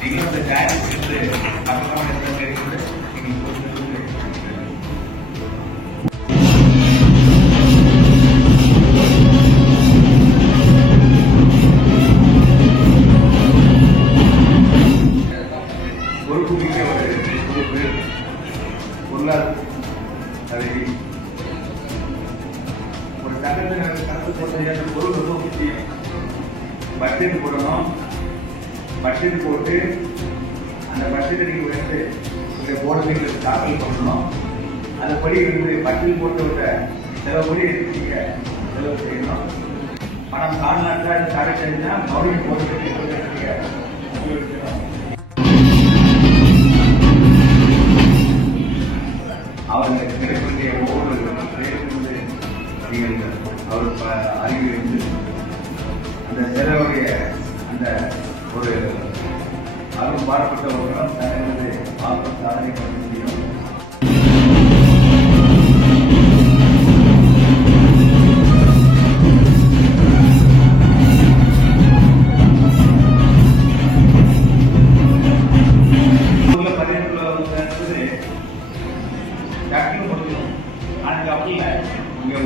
நீங்களும் அந்த டைம் இருந்து பக்கமான இருக்கிறது நீங்க ஒரு கணக்கு பொருள் ரொம்ப முக்கியம். பட்ஜெட் போடணும். பட்ஜெட் போட்டு அந்த பட்ஜெட்டை நீங்க வந்து உங்க போர்டுகளுக்கு தாக்கல் பண்ணணும். அதுபடி வந்து பட்ஜெட் போட்டு விட்ட செலவுபடி நீங்க செலவு செய்யணும். பணம் தாழ்நாட்டில் தடை செஞ்சா கவர்மெண்ட் போர்டுகளுக்கு அவர்களுக்கு கிடைக்கக்கூடிய ஒவ்வொரு நீங்கள் அவர் அறிவு வந்து அந்த செலவுடைய அந்த ஒரு அருள் பாடப்பட்டவர்களும் தனது ஆத்ம சாதனை பண்ண முடியும்.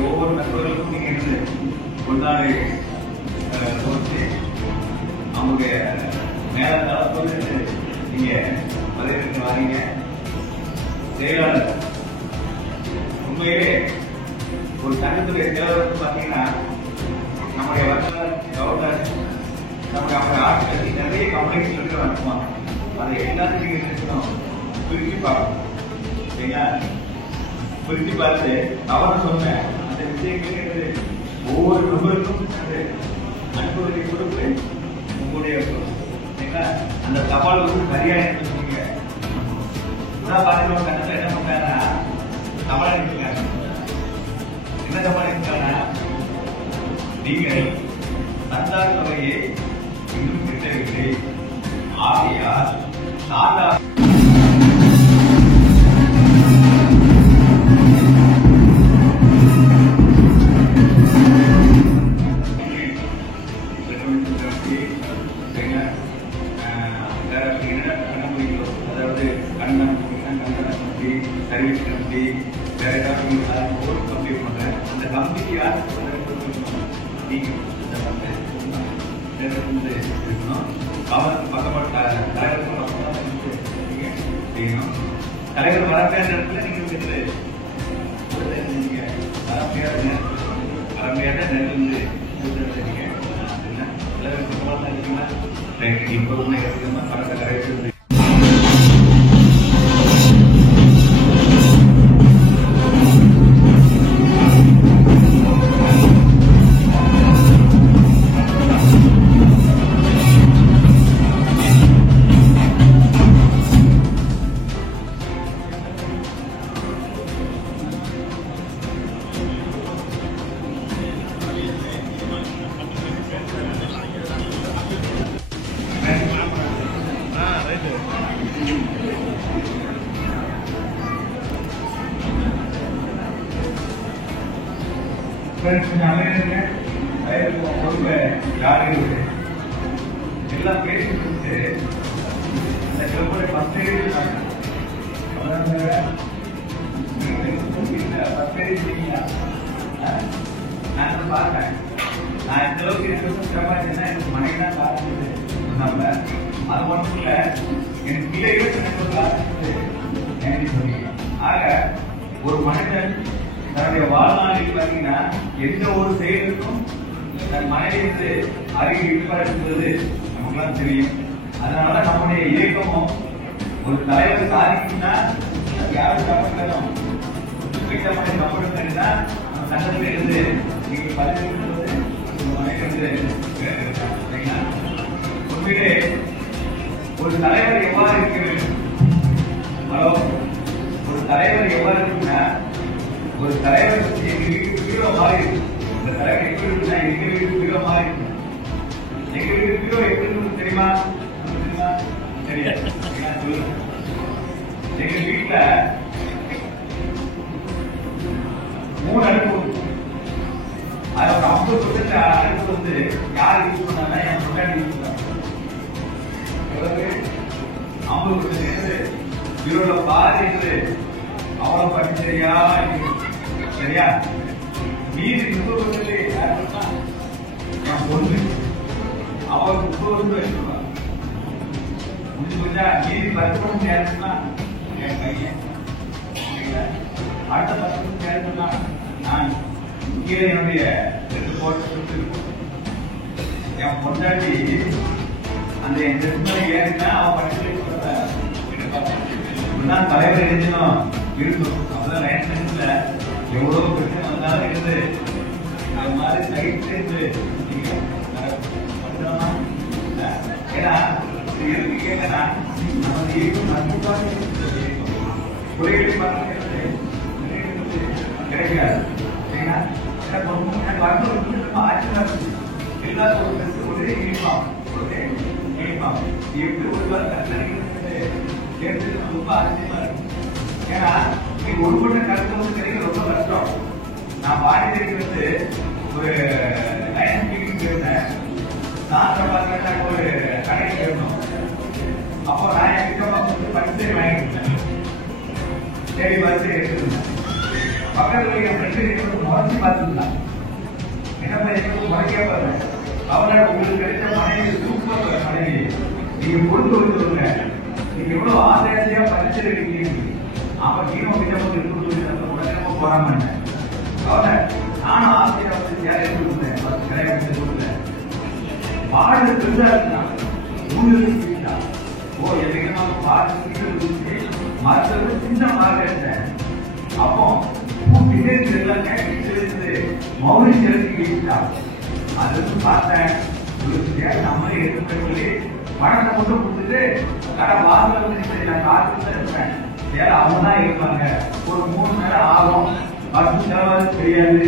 ஒவ்வொரு நண்பர்களுக்கும் நீங்க இருந்து கொண்டாடி கொடுத்து அவங்களுடைய மேல தளப்போது நீங்க பதவிக்கு வாரீங்க. செயலாளர் உண்மையிலே ஒரு சங்கத்துடைய செயலாளர் பார்த்தீங்கன்னா நம்முடைய வர்த்தகர் கவர்னர் நம்முடைய அவங்க ஆட்சி நிறைய கம்ப்ளைண்ட்ஸ் இருக்கிற அனுப்புவாங்க. அதை எல்லாத்தையும் நீங்க இருக்கணும் பிரிச்சு பார்க்கணும். சரிங்களா? பிரிச்சு பார்த்து அவர் சொன்ன அந்த விஷயங்கள் ஒவ்வொரு நபருக்கும் அனுப்புவதை கொடுத்து உங்களுடைய அந்த தபால் வந்து சரியாக சொன்னீங்க. பார்த்து கணக்கில் என்ன பண்றாங்கன்னா தபால் அனுப்பிச்சாங்க. என்ன தபால் அனுப்பிச்சாங்கன்னா, நீங்கள் சந்தார் தொகையை இன்னும் கிட்டவில்லை, ஆகையால் சாதா சர்வீஸ் கமிட்டி வேற ஏதாவது ஒரு கம்பெனி பண்றேன். அந்த கம்பெனி யார் இருக்கணும். கவர்னர் பக்கப்பட்ட தலைவர் செய்யணும். தலைவர் வரப்பேற இடத்துல நீங்க நீங்க வரமையான நெருந்து இப்போ படத்தை கரைச்சு எல்லாம் பேசி கொடுத்து இந்த சில பேர் 10 எழுதிருக்காங்க. நான் பார்த்தேன். நான் இந்த அளவுக்கு இருக்கிறது எனக்கு மனைவிதான் காரணம் சொன்னாங்க. அது மட்டும் இல்ல, எனக்கு கீழே எனக்கு ஒரு காரணம் சொன்னீங்க. ஆக ஒரு மனிதன் தன்னுடைய வாழ்நாளில் பார்த்தீங்கன்னா எந்த ஒரு செயலுக்கும் தன் மனைவிக்கு அருகில் ஈடுபடுத்துவது நமக்குலாம் தெரியும். அதனால நம்முடைய இயக்கமும் ஒரு தலைவர் சாதிக்கும்னா யாரும் கவனிக்கணும். வீட்டை கவனிக்கணும்னா நம்ம சட்டத்தில் இருந்து நீங்க பதிவு உண்மையிலே ஒரு தலைவர் எவ்வாறு இருக்க வேண்டும்? ஹலோ, ஒரு தலைவர் எவ்வாறு இருக்குன்னா, ஒரு தலைவர் எங்க வீட்டு ஹீரோ மாறி இருக்கு. இந்த தலைவர் எப்படி இருக்குன்னா எங்க வீட்டு ஹீரோ மாறி இருக்கு. எங்க வீட்டு ஹீரோ எப்படி இருக்கு தெரியுமா? தெரியாது. எங்க வீட்டுல 3 அடுப்பு. அது ஒரு 50% அடுப்பு வந்து யார் யூஸ் பண்ணாங்க? என் பொண்டாட்டி யூஸ் பண்ணாங்க. 50% இவரோட பாதி அவளை படிச்சரியா சரியா? மீதி 30% யாருன்னா என் பொண்ணு. அவளுக்கு 30% வச்சுருவாங்க. முடிஞ்சு போச்சா? மீதி 10% யாருன்னா என் பையன். அடுத்த 10% யாருன்னா நான். கீழே என்னுடைய 2 போட்டு இருக்கும். என் பொண்டாட்டி அந்த ஏன்னா அவன் படிச்சு தலைவர் எழுதணும் இருக்கணும். அப்பதான் லைசன்ஸ்ல எவ்வளவு பிரச்சனை வந்தாலும் இருந்து அது மாதிரி சகித்து ஏன்னா எதுக்கு கேட்கனா நம்ம கிடைக்காது. எல்லாரும் ஒரே யூனிஃபார்ம் எப்படி ஒரு கேட்டு ரொம்ப ஆச்சரியமா இருக்கு. ஏன்னா நீங்க ஒருபட்ட கருத்து கிடைக்க ரொம்ப கஷ்டம். நான் பாடி இருக்கிறது ஒரு லைன் போயிருந்தேன். நான் பார்த்தீங்கன்னா ஒரு கடைக்கு போயிருந்தோம். அப்போ நான் என் கிட்ட பரிசை வாங்கிட்டேன். சரி பார்த்து எடுத்துருந்தேன். பக்கத்துல என் ஃப்ரெண்டு முறைச்சி பார்த்துருந்தான். என்ன பண்ணி முறைக்கே பாருங்க. அவனோட உங்களுக்கு கிடைச்ச மனைவி சூப்பர் மனைவி. நீங்க கொடுத்து வச்சுருங்க. நீங்க எவ்வளவு ஆசையா பரிசீலிக்கிறீங்க. அவன் நீங்க கிட்ட உடனே போறாம அவனை நானும் ஆசையா வந்து யார் எடுத்துருந்தேன். பாடு பெருசா இருந்தான். ஓ எதுக்கு நம்ம பாடு மரத்தை சின்ன மார்க் எடுத்தேன். அப்போ மௌனி செலுத்தி அது பார்த்தேன். நம்ம எடுத்து பணத்தை மட்டும் கொடுத்துட்டு கடை வாசல் நான் காசு இருப்பேன். அவங்க தான் இருப்பாங்க. ஒரு 3 நேரம் ஆகும். பஸ் செலவாது தெரியாது.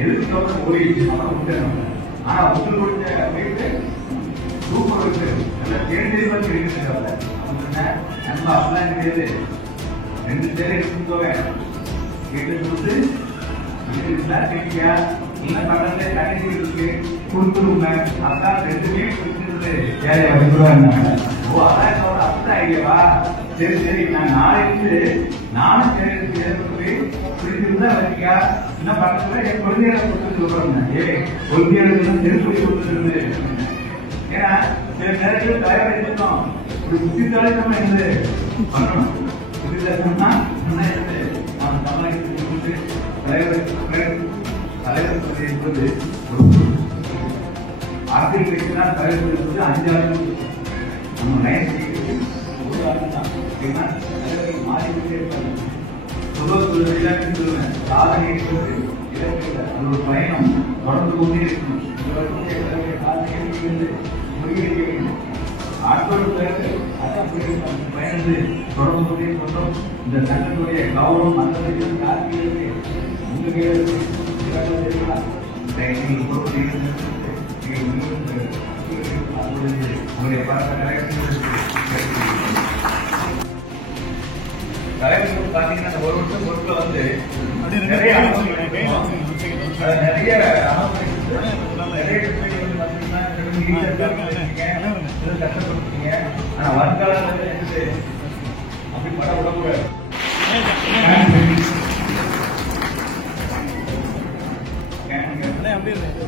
எதுக்கு சொல்றது போயிடுச்சு. விட்டுறாங்க. ஆனா உங்கள் கொடுத்த வீட்டு சூப்பர் இருக்கு. நல்லா தேடி பத்தி இருக்கிறது. நம்ம அப்படிலாம் கிடையாது. 2 பேரை எடுத்துட்டு போவேன். வீட்டு கொடுத்து என்ன பக்கத்துல தண்ணி இருக்கு கொடுத்துருங்க. அதான் 2 வீடு கொடுத்துருது. ஓ அதான் அப்பதான் ஐடியாவா? சரி சரி நான் நாளைக்கு நானும் பிடிச்சிருந்தா வச்சிக்கா. என்ன பக்கத்துல என் கொள்கையில கொடுத்துட்டு சொல்றாங்க. கொள்கையில திருப்பி கொடுத்துருந்து. ஏன்னா சில நேரத்தில் தயார் வச்சிருக்கோம். ஒரு புத்திசாலி நம்ம இருந்து பண்ணணும். புத்திசாலினா இருந்து நான் தமிழகத்துக்கு தலைவர் என்பது அரசியல் கட்சினா தலைவர் என்பது 5 ஆண்டு நம்ம லைன் ஒரு ஆண்டு தான். தலைவர்கள் மாறிக்கிட்டே இருப்பாங்க. சொல்லுவேன் சாதனை என்பது இலக்கிய அது ஒரு பயணம் தொடர்ந்து கொண்டே இருக்கணும். பயணத்து தொடர்பு கொண்டே சொல்றோம். இந்த சட்டத்துடைய கௌரவம் அந்த உங்க தலைவர்கள் பாத்தீங்கன்னா அந்த 1 வருஷம் பொருட்களை வந்து நிறைய கஷ்டப்படுத்தீங்க. ஆனா வருங்காலத்துல அப்படி பட விடக்கூடாது.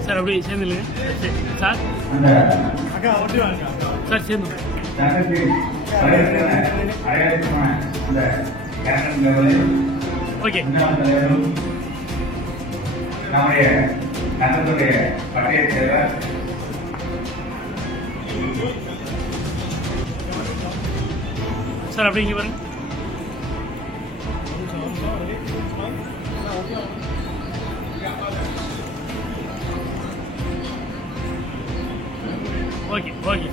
சார் அப்படியே சேர்ந்துருங்க சார். சார் சேர்ந்து சங்கத்தின் அடையாளமான இந்த கேப்டன் லெவலில் ஓகே. தலைவரும் நம்முடைய சங்கத்துடைய பட்டய செயலர் சார் அப்படி இங்கே பாருங்க. Okay okay.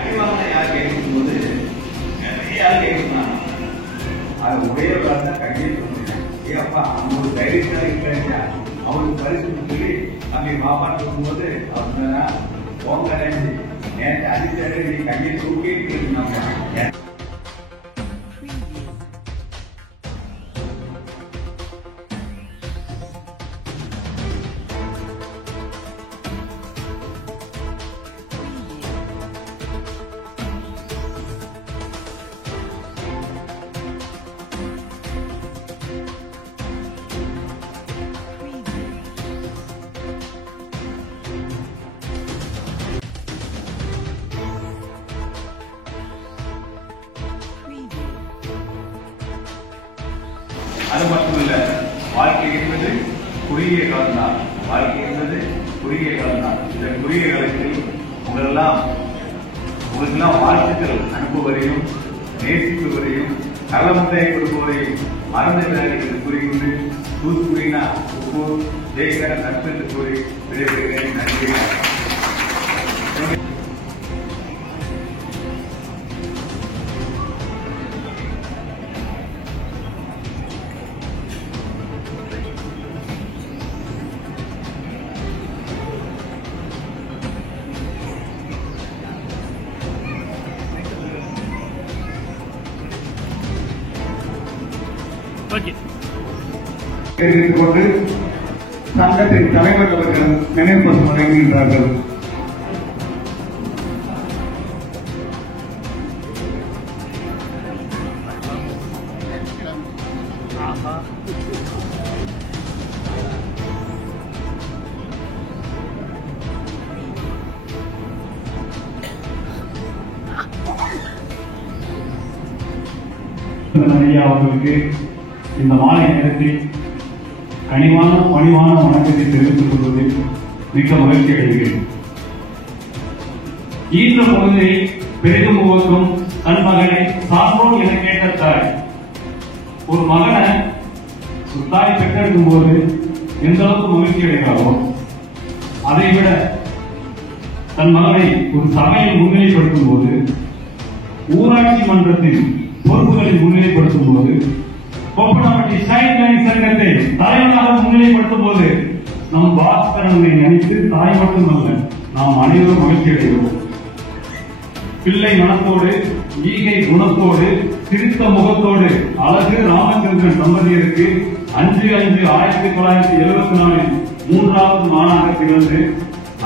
அறிவான யார் கேட்கும்போது நிறைய ஆள் கேட்கணும். அது ஒரே ஒரு ஆள் தான் கையை சொன்னேன். ஏப்பா அவங்க ஒரு தைரியத்தான் இருக்கிறா அவருக்கு பரிசு சொல்லி அப்படி மாப்பாட்டு போகும்போது அவங்க போங்க நேற்று அடிச்சாரு நீ கையை தூக்கி நம்ம அது மட்டுமல்ல, வாழ்க்கை என்பது குறுகிய காலம்தான். வாழ்க்கை என்பது குறுகிய காலம்தான். இந்த குறுகிய காலத்தில் உங்களுக்கெல்லாம் வாழ்த்துக்கள் அனுப்புவதையும் நேசிப்பவரையும் கள்ளமுத்தையை கொடுப்பவரையும் மறந்து கூறிக்கொண்டு தூத்துக்குடினா உப்பு ஜெயிக்கிற நட்பு என்று கூறி விடைபெறுகிறேன். நன்றி. ஓகே. கொண்டு சங்கத்தின் தலைவர் அவர்கள் நினைவு வழங்குகின்றார்கள். ஐயா அவர்களுக்கு இந்த மாலை நேரத்தில் கனிவான பணிவான வணக்கத்தை தெரிவித்துக் கொள்வதில் மிக்க மகிழ்ச்சி அடைகிறேன். ஈன்ற பொழுதில் பெரிதும் முகக்கும் தன் மகனை சான்றோன் என கேட்ட தாய் ஒரு மகனை தாய் பெற்றெடுக்கும் போது எந்த அளவுக்கு மகிழ்ச்சி அடைகிறாரோ அதைவிட தன் மகனை ஒரு சபையில் முன்னிலைப்படுத்தும் போது ஊராட்சி மன்றத்தின் பொறுப்புகளை முன்னிலைப்படுத்தும் போது கொப்பனப்பட்டி சைல்ட்லைன் சங்கத்தை தலைவராக முன்னிலைப்படுத்தும் போது நம் பாஸ்கரனை நினைத்து தாய் மட்டுமல்ல நாம் அனைவரும் மகிழ்ச்சி அடைகிறோம். பிள்ளை மனத்தோடு ஈகை குணத்தோடு சிரித்த முகத்தோடு அழகு ராமச்சந்திரன் தம்பதியருக்கு 5/5/1974 மூன்றாவது மாநாக திகழ்ந்து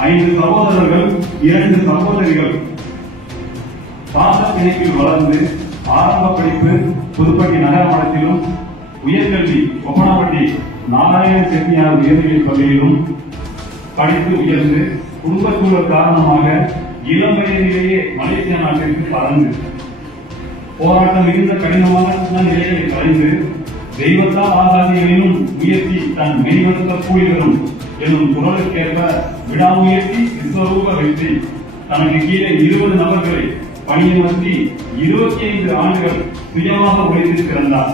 5 சகோதரர்கள் 2 சகோதரிகள் பாச பிணைப்பில் வளர்ந்து ஆரம்ப படிப்பு புதுப்பட்டி நகர மடத்திலும் உயர்கல்வி கொப்பனப்பட்டி நாராயண செட்டியார் உயர்நிலைப் பள்ளியிலும் படித்து உயர்ந்து குடும்பச்சூழல் காரணமாக இளம் வயதிலேயே மலேசியா நாட்டிற்கு பறந்து போராட்டம் மிகுந்த கடினமான நிலையை கலைந்து தெய்வத்தால் ஆகாதிகளிலும் முயற்சி தன் மெய்வருத்த கூலி வரும் என்னும் குரலுக்கேற்ப விடாமுயற்சி விஸ்வரூப வெற்றி தனக்கு கீழே 20 நபர்களை பணியமர்த்தி 25 ஆண்டுகள் சுயமாக உழைத்து பிறந்தார்.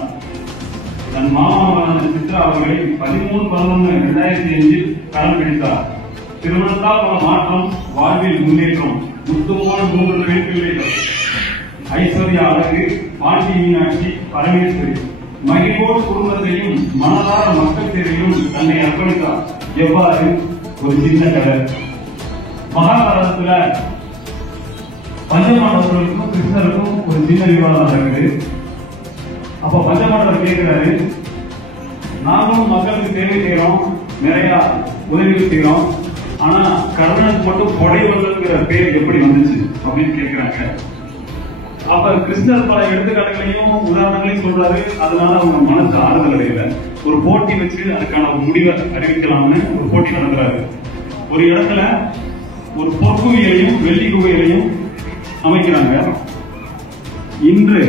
தன் மாமாவான சித்ரா அவர்களை 13/11/2005 கடன் பிடித்தார். திருமணத்தால் பல மாற்றம், வாழ்வில் முன்னேற்றம், முத்துமான 3 பெண் பிள்ளைகள் ஐஸ்வர்யா அழகு, பாண்டி மீனாட்சி, பரமேஸ்வரி மகிழ்வோடு குடும்பத்தையும் மனதார மக்கள் சேவையும் தன்னை அர்ப்பணித்தார். எவ்வாறு ஒரு சின்ன கதை மகாபாரதத்துல பஞ்சபாண்டவர்களுக்கும் கிருஷ்ணருக்கும் ஒரு சின்ன விவாதம் நடக்குது. அப்ப பஞ்சமாண்டவர் கேட்கிறாரு, நாங்களும் மக்களுக்கு சேவை செய்யறோம், நிறைய உதவிகள் செய்யறோம், ஆனா கர்ணனுக்கு மட்டும் கொடைவள்ளல்ங்கிற பேர் எப்படி வந்துச்சு அப்படின்னு கேட்கிறாங்க. அப்ப கிருஷ்ணர் பல எடுத்துக்காட்டுகளையும் உதாரணங்களையும் சொல்றாரு. அதனால அவங்க மனசு ஆறுதல் அடையல. ஒரு போட்டி வச்சு அதுக்கான ஒரு முடிவை அறிவிக்கலாம்னு ஒரு போட்டி நடத்துறாரு. ஒரு இடத்துல ஒரு பொற்குவியலையும் வெள்ளி குவியலையும் அமைக்கிறாங்க. இன்று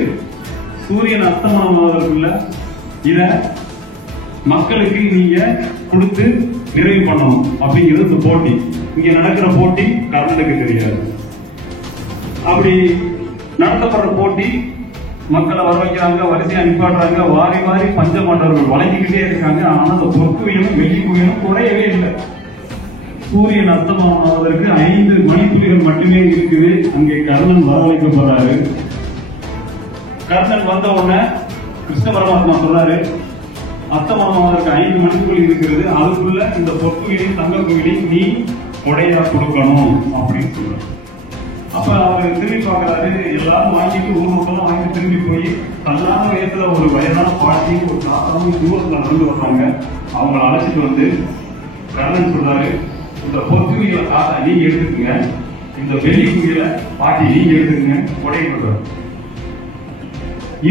சூரியன் அஸ்தமனமாவதற்குள்ள இத மக்களுக்கு நீங்க கொடுத்து நிறைவு பண்ணணும் அப்படிங்கிறது இந்த போட்டி. இங்க நடக்கிற போட்டி கர்ணனுக்கு தெரியாது. அப்படி நடத்தப்படுற போட்டி மக்களை வர வைக்கிறாங்க, வரிசையா நிப்பாட்டுறாங்க, வாரி வாரி பஞ்சமாண்டவர்கள் வழங்கிக்கிட்டே இருக்காங்க. ஆனா அந்த பொற்குவியலும் வெள்ளி குவியலும் குறையவே இல்லை. சூரியன் அஸ்தமனமாவதற்கு 5 மணித்துளிகள் மட்டுமே இருக்குது. அங்கே கர்ணன் வரவழைக்கப்படுறாரு. கர்ணன் வந்த உடனே கிருஷ்ண பரமாத்மா சொல்றாரு, அஸ்தமனமாவதற்கு 5 மணித்துளி இருக்கிறது, அதுக்குள்ள இந்த பொற்குவியலையும் தங்க குவியலையும் நீ கொடையா கொடுக்கணும் அப்படின்னு சொல்றாரு. அப்ப அவரு திரும்பி பாக்குறாரு, எல்லாரும் வாங்கிட்டு ஊர் மக்களும் வாங்கி திரும்பி போய் தன்னான வயசுல ஒரு வயதான பாட்டி ஒரு தாத்தாவும் தூரத்துல நடந்து வர்றாங்க. அவங்களை அழைச்சிட்டு வந்து கர்ணன் சொல்றாரு, இந்த பொற்குவியலை தாத்தா நீங்க எடுத்துக்கங்க, இந்த வெள்ளி குவியலை பாட்டி நீங்க எடுத்துக்கங்க, கொடை கொடுறாரு.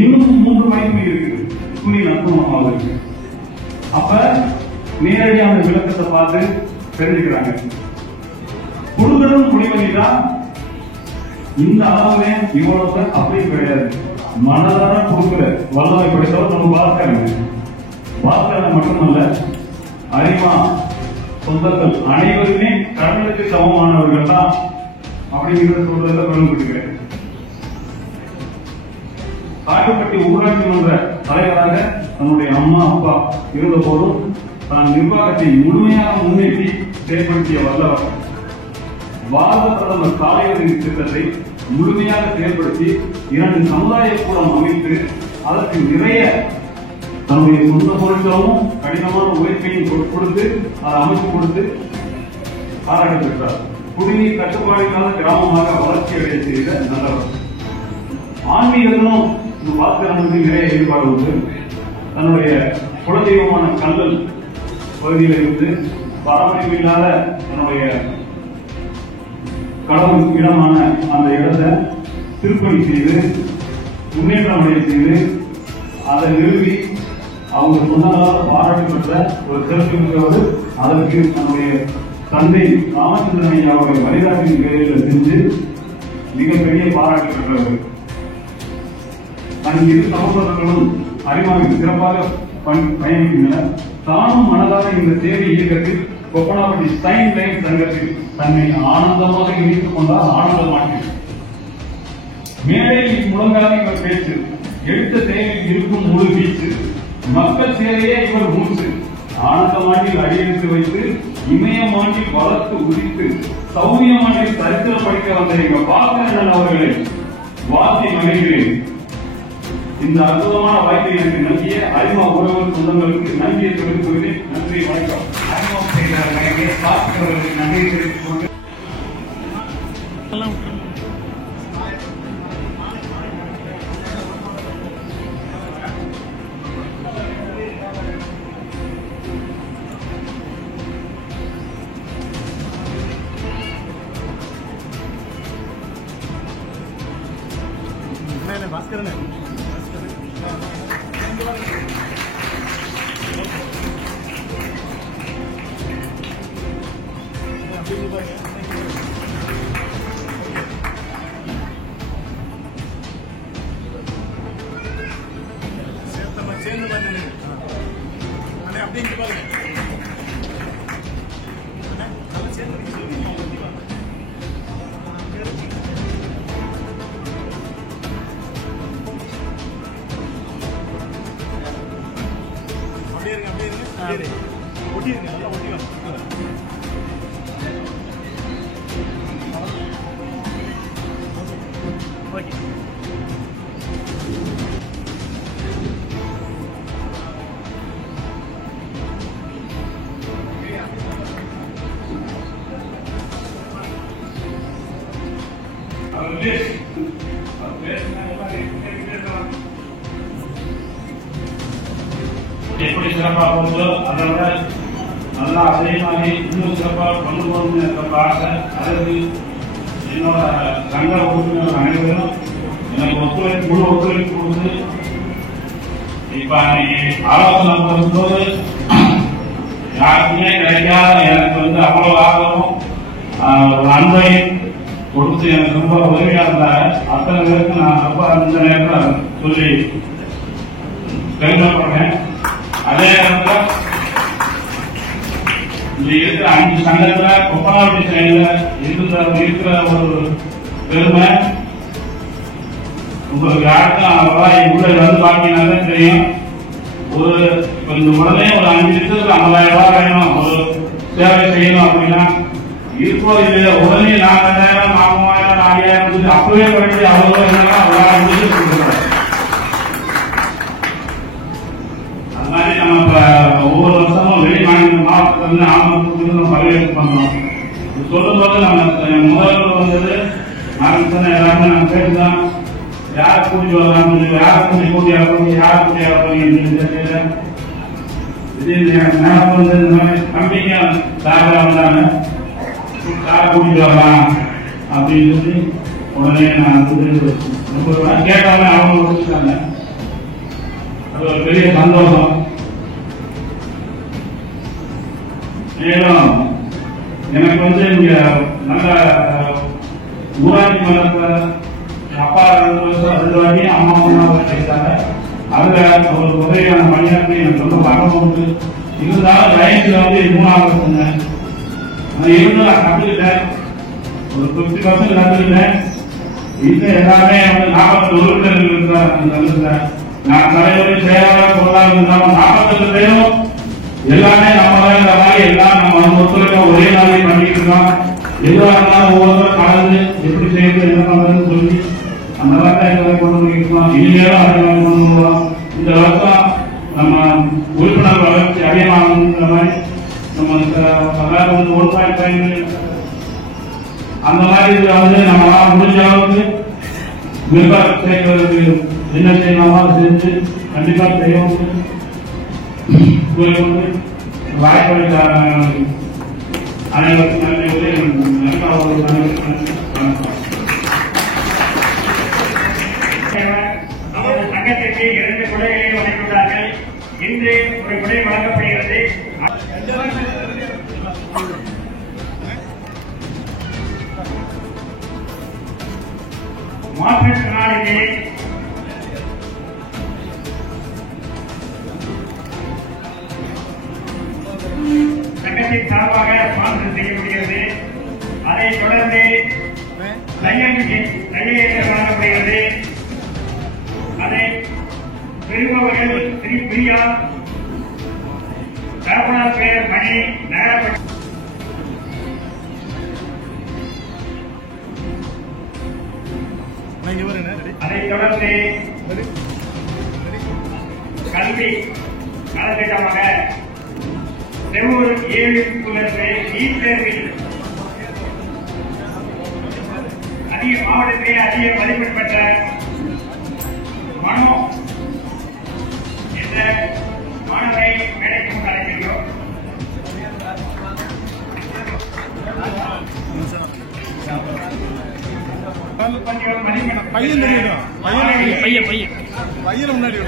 இன்னும் 3 மணித்துளி இருக்குது சூரியன் அஸ்தமனமாவதற்கு. அப்ப நேரடியான விளக்கத்தை பார்த்து தெரிஞ்சுக்கிறாங்க. குடும்பம் முடிவெளிட்டா இந்த அளவுல இவ்வளவு அப்படி கிடையாது. மனதார கொடுக்கிற வல்லமை படித்தவர் நம்ம பாஸ்கரன் மட்டுமல்ல, அறிவா சொந்தங்கள் அனைவருமே கடலுக்கு சமமானவர்கள் தான் அப்படிங்கிறத சொல்றதுல பெருமைப்படுகிறேன். காயப்பட்டி ஊராட்சி மன்ற தலைவராக தன்னுடைய அம்மா அப்பா இருந்த போதும் தான் நிர்வாகத்தை முழுமையாக முன்னேற்றி செயல்படுத்திய வல்லவர். பாரத பிரதமர் காலைவரி திட்டத்தை முழுமையாக செயல்படுத்தி 2 சமுதாய கூடம் அமைத்து அதற்கு நிறைய தன்னுடைய சொந்த பொருட்களும் கடினமான உழைப்பையும் கொடுத்து அதை அமைச்சு கொடுத்து பாராட்டு பெற்றார். குடிநீர் கட்டுப்பாடுக்கான கிராமமாக வளர்ச்சி அடைய செய்த நல்லவர். ஆன்மீகத்திலும் பாஸ்கரனுக்கு நிறைய ஈடுபாடு உண்டு. தன்னுடைய குலதெய்வமான கல்லல் பகுதியில் இருந்து பராமரிப்பு இல்லாத தன்னுடைய கடவுள் இடமான அந்த இடத்தை திருப்பணி செய்து முன்னேற்றம் அடைய செய்து அதை நிறுவி அவங்க சொன்னதாக பாராட்டு பெற்ற ஒரு சிறப்பு மிக்கவர். அதற்கு தன்னுடைய தந்தை ராமச்சந்திரன் ஐயா அவருடைய வழிகாட்டின் பேரில் செஞ்சு மிகப்பெரிய பாராட்டு பெற்றவர். தன் இரு சகோதரர்களும் அறிவாக சிறப்பாக பயணிக்கின்றனர். தானும் மனதாக இந்த சேவை இயக்கத்தில் கொப்பனாப்பட்டி ஸ்டைன் லைன் சங்கத்தில் தன்னை ஆனந்தமாக இணைத்துக் கொண்டார். ஆனந்தமாட்டி மேடையில் முழங்காத இவர் பேச்சு, எடுத்த செயலில் இருக்கும் முழு வீச்சு, மக்கள் சேவையே இவர் மூச்சு. ஆனந்தமாட்டில் அடியெடுத்து வைத்து இமயமாட்டில் வளர்த்து உதித்து சௌரியமாட்டில் சரித்திரம் படிக்க வந்த எங்க பாஸ்கரன் அவர்களை வாழ்த்தி மகிழ்கிறேன். இந்த அற்புதமான வாய்ப்பை எனக்கு நல்கிய அறிவா உறவு சொந்தங்களுக்கு நன்றியை தெரிவித்துக் கொள்கிறேன். நன்றி, வணக்கம். அறிமுகம் செய்த பாஸ்கரர்களுக்கு நன்றியை தெரிவித்துக் கொண்டு பாஸ்கரன் சிறப்பாக போகுதோ அதை விட நல்லா அதே மாதிரி இன்னும் சிறப்பாக கொண்டு போகணும்னு எனக்கு ஆசை. அதற்கு என்னோட சங்க உறுப்பினர்கள் அனைவரும் எனக்கு முழு ஒத்துழைப்பு கொடுத்து இப்ப ஆலோசனை பண்ணும்போது யாருக்குமே கிடைக்காத எனக்கு அவ்வளவு ஆர்வமும் அன்பை கொடுத்து எனக்கு ரொம்ப உதவியா இருந்தாங்க. அத்தனை பேருக்கு நான் ரொம்ப இந்த நேரத்தில் சொல்லி பெருமைப்படுறேன். அதே நேரத்தில் இந்த இருக்கிற 5 சங்கத்துல கொப்பனாவட்டி சைடுல இருக்கிற ஒரு பெருமை உங்களுக்கு யாருக்கும் அவ்வளவா உள்ள வந்து பாத்தீங்கன்னா தெரியும். இந்த உடனே ஒரு 5 லிட்டருக்கு 50,000 ரூபாய் வேணும், ஒரு சேவை செய்யணும் அப்படின்னா இப்போ இது உடனே 4,000 3,000 4,000 அப்பவே படிச்சு அவ்வளவு என்னெல்லாம் முடிச்சு கொடுக்குறாங்க. அது மாதிரி நம்ம ஒவ்வொரு வருஷமும் வெளி மாவட்டத்திலிருந்து ஆமத்துக்கு நம்ம பரிவேற்று பண்றோம். சொல்லும் போது நம்ம முதல்வர் வந்தது நாங்கள் எல்லாருமே நம்ம பேசுதான் யார் கூட்டி வரலாம், யார் கூட்டி யார் கூட்டி தெரியல. இது நேரம் வந்து இந்த மாதிரி நம்பிக்கை சாரா வந்தாங்க, யார் கூட்டிட்டு வரலாம் அப்படின்னு சொல்லி உடனே நான் வந்து கேட்டவங்க அவங்க கொடுத்துட்டாங்க. அது ஒரு பெரிய சந்தோஷம். மேலும் எனக்கு வந்து இங்க நல்ல ஊராட்சி மன்றத்துல அப்பா 2 வருஷம் அம்மா செய்தாங்க. அதுல ஒரு உதவியான பணியாற்றி எனக்கு ரொம்ப பணம் உண்டு. இருந்தாலும் லைன்ல வந்து 3வது சொன்னேன். இருந்து நான் கத்துக்கிட்டேன், ஒரு 50% கத்துக்கிட்டேன். இன்னும் எல்லாமே வந்து 40 உறுப்பினர்கள் இருந்தாங்க. நான் தலைவரை செயலாளர் பொருளாளர் இருந்தாலும் 42 பேரும் எல்லாமே நம்ம இந்த மாதிரி எல்லாம் நம்ம ஒத்துழைப்பா ஒரே நாளைக்கு பண்ணிட்டு இருக்கோம். எதுவாக இருந்தாலும் ஒவ்வொருத்தரும் கலந்து எப்படி செய்யறது என்ன பண்றதுன்னு சொல்லி அந்த மாதிரி கொண்டு போயிருக்கோம். இனிமேலும் அதை கொண்டு போகலாம். இந்த வருஷம் நம்ம உறுப்பினர் வளர்ச்சி அதிகமாகுங்கிற மாதிரி நம்ம வந்து 1.5 அந்த மாதிரி இதுல வந்து நம்ம முடிஞ்ச அளவுக்கு நிர்வாகம் செய்வதற்கு என்ன செய்யலாமோ செஞ்சு கண்டிப்பா செய்யணும். வாய்ப்பளித்த அனைவருக்கும் நமது சங்கத்திற்கு 2 கொடைகளை வழங்கியுள்ளார்கள். இன்று ஒரு கொடை வழங்கப்படுகிறது. மாற்றுத்திறனாளிகளே சங்கத்தின் சார்பாக ஸ்பான்சர் செய்யப்படுகிறது. அதைத் தொடர்ந்து கையெழுத்து வழங்கப்படுகிறது. அதை பெறுபவர்கள் ஸ்ரீ பிரியா, தகவலார் பெயர் மணி, நகரப்பட்டி. அதைத் தொடர்ந்து கல்வி நலத்திட்டமாக செவ்வூர் 7 நீட் தேர்வில் மாவட்டத்திலே அதிக மதிப்பெண் பெற்ற மனோ என்ற மாணவரை மேடைக்கு அழைக்கிறோம். பையன் முன்னாடி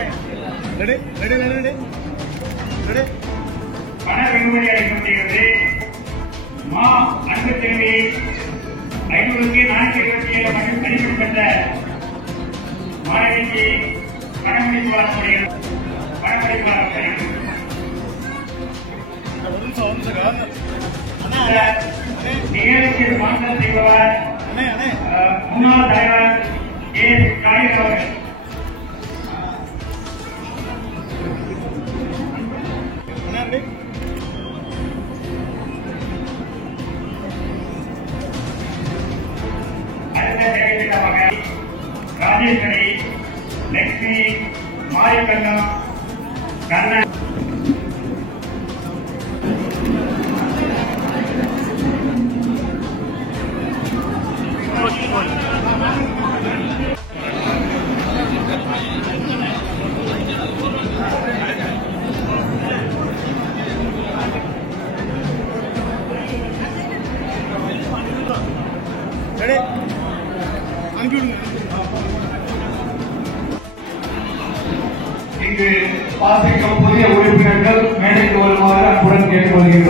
பண வெகுமதி அளிக்கப்படுகிறது. மா அன்பு திரும்பி 500க்கு 427 மதிப்பெண் பெற்ற மாணவிக்கு பணமளிப்பு வழங்கப்படுகிறது. நிகழ்ச்சிக்கு ஸ்பான்சர் செய்பவர் முன்னாள் தலைவர் ஏ. காளிதாஸ் அவர்கள். அடுத்த நிகழ்ச்சியாக ராஜேஸ்வரி, லட்சுமி, மாரிக்கண்ணா, கண்ணன்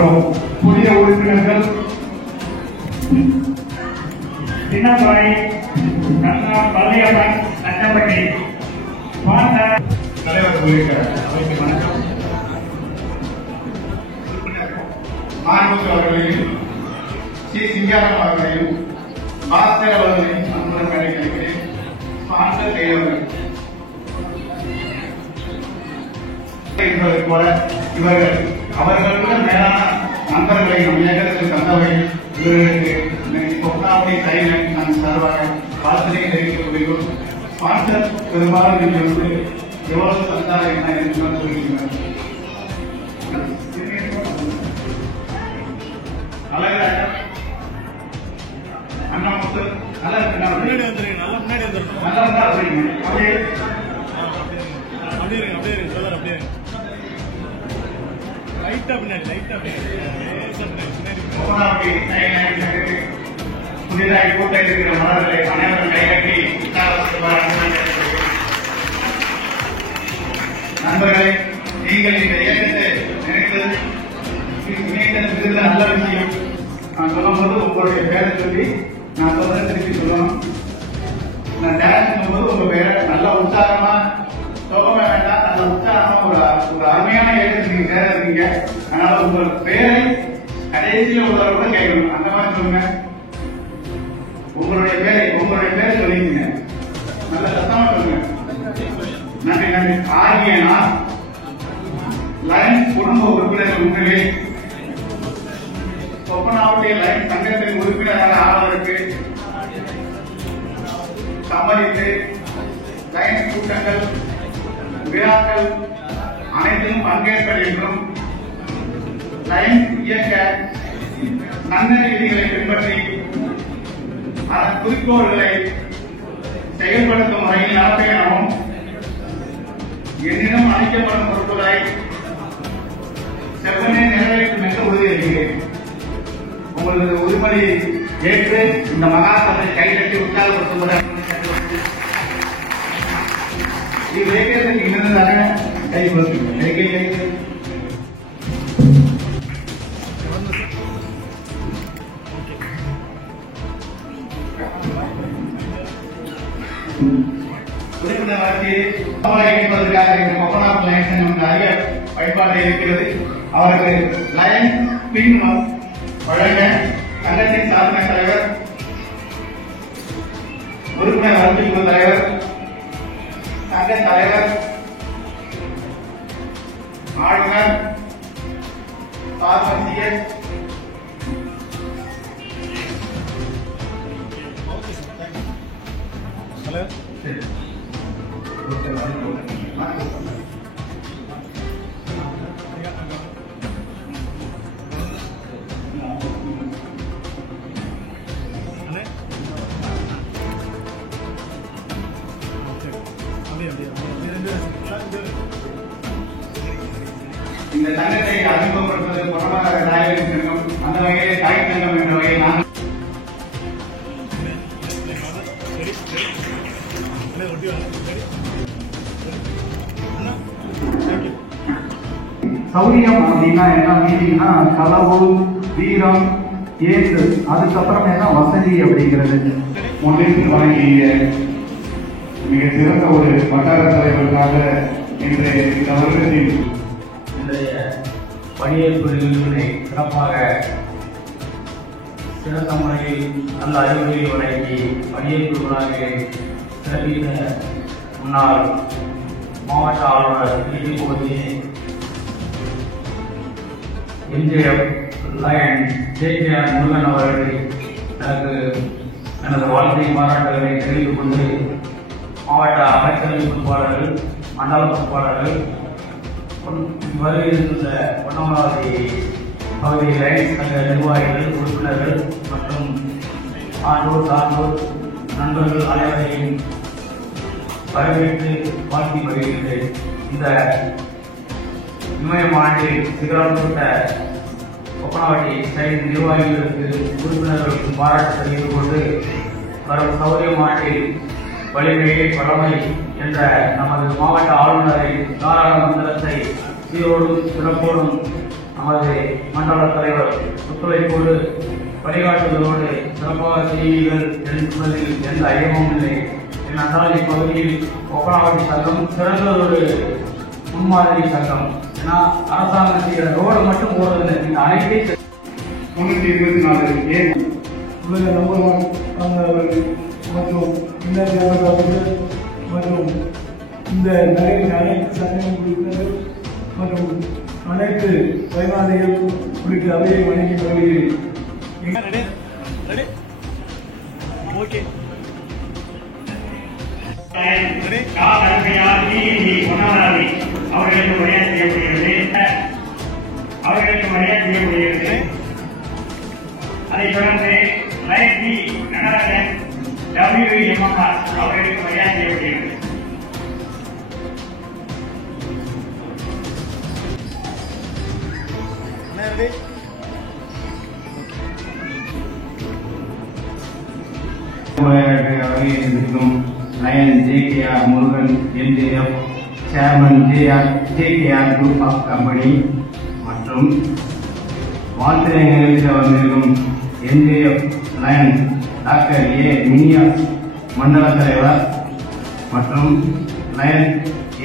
மற்றும் புதிய உறுப்பினர்கள் சின்னதுரை பள்ளியப்பன் நச்சப்பட்டி தலைவர் உள்ளிட்ட அவைக்கு வணக்கம். மாண்புமிகு அவர்களையும் சி சிங்காரம் அவர்களையும் மாஸ்டர் அவர்களையும் அன்புடன் வேலை கிடைக்கிறேன். ஸ்பான்சர் கையவர்கள் என்பது போல இவர்கள் அவர்களுடன் மேலான நண்பர்களை நம் இயக்கத்தில் தந்தவர்கள் இவர்களுக்கு கொரோனாவுடைய கையில் நான் சார்பாக வாழ்த்துறை தெரிவித்துக் கொள்கிறோம். ஸ்பான்சர் பெரும்பாலும் நீங்கள் வந்து எவ்வளவு தந்தார் என்ன என்று சொல்லியிருக்கிறார். அண்ணாமுத்து நல்லா இருக்கு. நல்லா அப்படியே புதிதாக கூட்ட இருக்கிற மலர்களை அனைவரும் கைகட்டி நண்பர்களே, நீங்கள் இந்த இயக்கத்தை இணைத்தது நல்ல விஷயம். நான் சொல்லும்போது உங்களுடைய பேரை சொல்லி நான் சொல்றேன், திருப்பி சொல்லணும். நான் டான்ஸ் சொல்லும்போது உங்க பேரை நல்லா உற்சாகமா சோகமா வேண்டாம், நல்ல உற்சாகமா ஒரு அருமையான இயக்கத்தில் நீங்க சேர இருக்கீங்க. அதனால உங்கள் பேரை கடைசியில் உள்ளவரோட கேட்கணும். அந்த மாதிரி சொல்லுங்க. உங்களுடைய பேரை சொல்லிங்க. நல்ல சத்தமா சொல்லுங்க. நன்றி நன்றி. ஆகிய நான் லயன்ஸ் குடும்ப உறுப்பினர்கள் முன்னிலை சொப்பனாவுடைய லைன் சங்கத்தின் உறுப்பினராக ஆவதற்கு சம்மதித்து லைன் கூட்டங்கள் விழாக்கள் அனைத்திலும் பங்கேற்பர் என்றும் லைன் இயக்க நன்னறி விதிகளை பின்பற்றி அதன் குறிக்கோள்களை செயல்படுத்தும் வகையில் நடத்த எனவும் என்னிடம் அளிக்கப்படும் பொறுப்புகளை செவ்வனே நிறைவேற்றும் என்று உறுதியளிக்கிறேன். உங்களது உறுதிமொழி ஏற்று இந்த மகாசபை கைதட்டி உற்சாகப்படுத்துவதாக இவ்வியக்கத்திற்கு இருந்ததாக கை கொடுக்கிறேன். உறுப்பினர் என்பதற்காக இந்த கொரோனா லயன்ஸ் நமக்கு அதிக பயன்பாடு இருக்கிறது. அவருக்கு லயன் பின் வழங்க சங்கத்தின் சாதனை தலைவர், உறுப்பினர் வளர்ச்சி குழு தலைவர், சங்க தலைவர், ஆளுநர், பார்மசியர், இந்த சங்கத்தை அறிமுகப்படுத்துவது பொருளாதார தாயகத்தின் சங்கம். அந்த வகையிலே தாய் சங்கம் என்ற வகையில் நாங்கள் சௌரியம் அப்படின்னா என்ன மீனிங்னா களவு, வீரம், ஏற்று, அதுக்கப்புறம் என்ன வசதி அப்படிங்கிறது. முன்னிற்கு வழங்கிய மிக சிறந்த ஒரு வட்டார தலைவர்களாக இன்றைய இந்த வருடத்தில் இன்றைய பணியேற்பு நிகழ்வுகளை சிறப்பாக சிறந்த முறையில் நல்ல அறிவுரை வழங்கி பணியேற்பு விழாவை சிறப்பித்த முன்னாள் மாவட்ட ஆளுநர் பகுதி எம்ஜிஎம் லயன் ஜே.கே.ஆர். முருகன் அவர்களை எனக்கு எனது வாழ்க்கை பாராட்டுகளை தெரிவித்துக் கொண்டு மாவட்ட அமைச்சரவை பொறுப்பாளர்கள், மண்டல பொறுப்பாளர்கள், வருகின்ற பொன்னமராவதி பகுதி லைன் சங்க நிர்வாகிகள், உறுப்பினர்கள் மற்றும் ஆண்டோர் சார்ந்தோர் நண்பர்கள் அனைவரையும் வரவேற்று வாழ்த்தி வருகின்றேன். இந்த இமயம் ஆண்டில் சிகரம் தொட்ட கொப்பனாவட்டி சைன் நிர்வாகிகளுக்கு, உறுப்பினர்களுக்கு பாராட்டு தெரிவித்துக் கொண்டு வரும் சௌரியம் ஆண்டில் வலிமையை வளமை என்ற நமது மாவட்ட ஆளுநரை தாராள மந்திரத்தை சீரோடும் சிறப்போடும் நமது மண்டல தலைவர் ஒத்துழைப்போடு வழிகாட்டுதலோடு சிறப்பாக செய்வீர்கள் என்பதில் எந்த ஐயமும் இல்லை. ஏனென்றால் இப்பகுதியில் ஒப்பனாவட்டி சங்கம் சிறந்ததொரு முன்மாதிரி சங்கம். ஏன்னா அரசாங்கம் செய்கிற ரோடு மட்டும் போடுறதில்லை, இந்த அனைத்தை 324 உலக நம்பர் 1 அவர்கள் மற்றும் மற்றும் இந்த நகரின் அனைத்து சங்கம் உறுப்பினர்கள் மற்றும் அனைத்து பயனாளிகள் உள்ளிட்ட அவையை வணங்கி வருகிறேன். அவர்களுக்கு மரியாதை செய்யப்படுகிறது. அதைத் தொடர்ந்து லைன் பி நடராஜன் WMR அவர்களுக்கு மரியாதை செய்யப்படுகிறது. இருக்கும் lion JKR Murugan MJF chairman JKR group of company மற்றும் வாழ்த்துறை நிகழ்ச்சியில் வந்திருக்கும் MJF லயன் டாக்டர் A மினியா மண்டல தலைவர் மற்றும் லயன்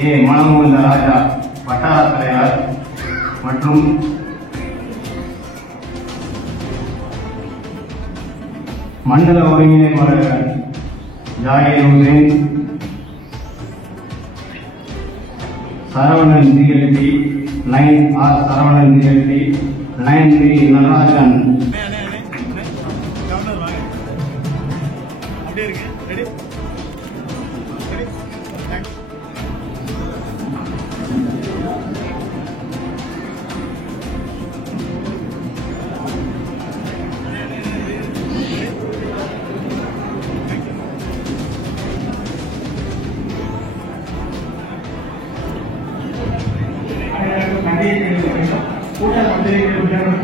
A மனமோகன் ராஜா வட்டார தலைவர் மற்றும் மண்டல ஒருங்கிணைப்பாளர் Zakir Hussain, Saravanan DLT, line R Saravanan DLT, line B Natarajan. கூட்டல் மந்திரிகள்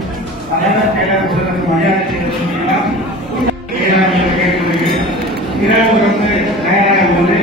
தலைவர் செயலாளர்களுக்கு மரியாதை கேட்டுக்கொள்கிறேன். இரவு தயாராக உள்ளது.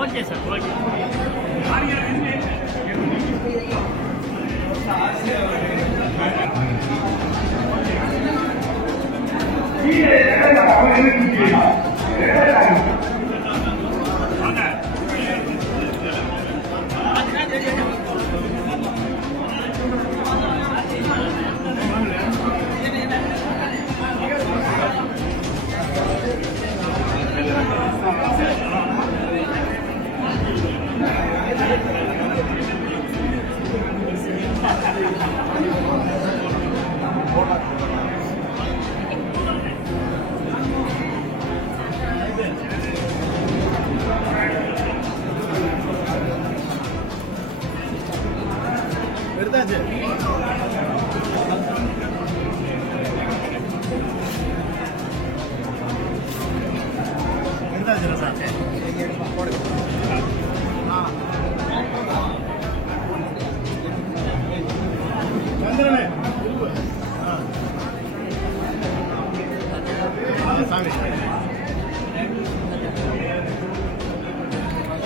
Okay sir, okay.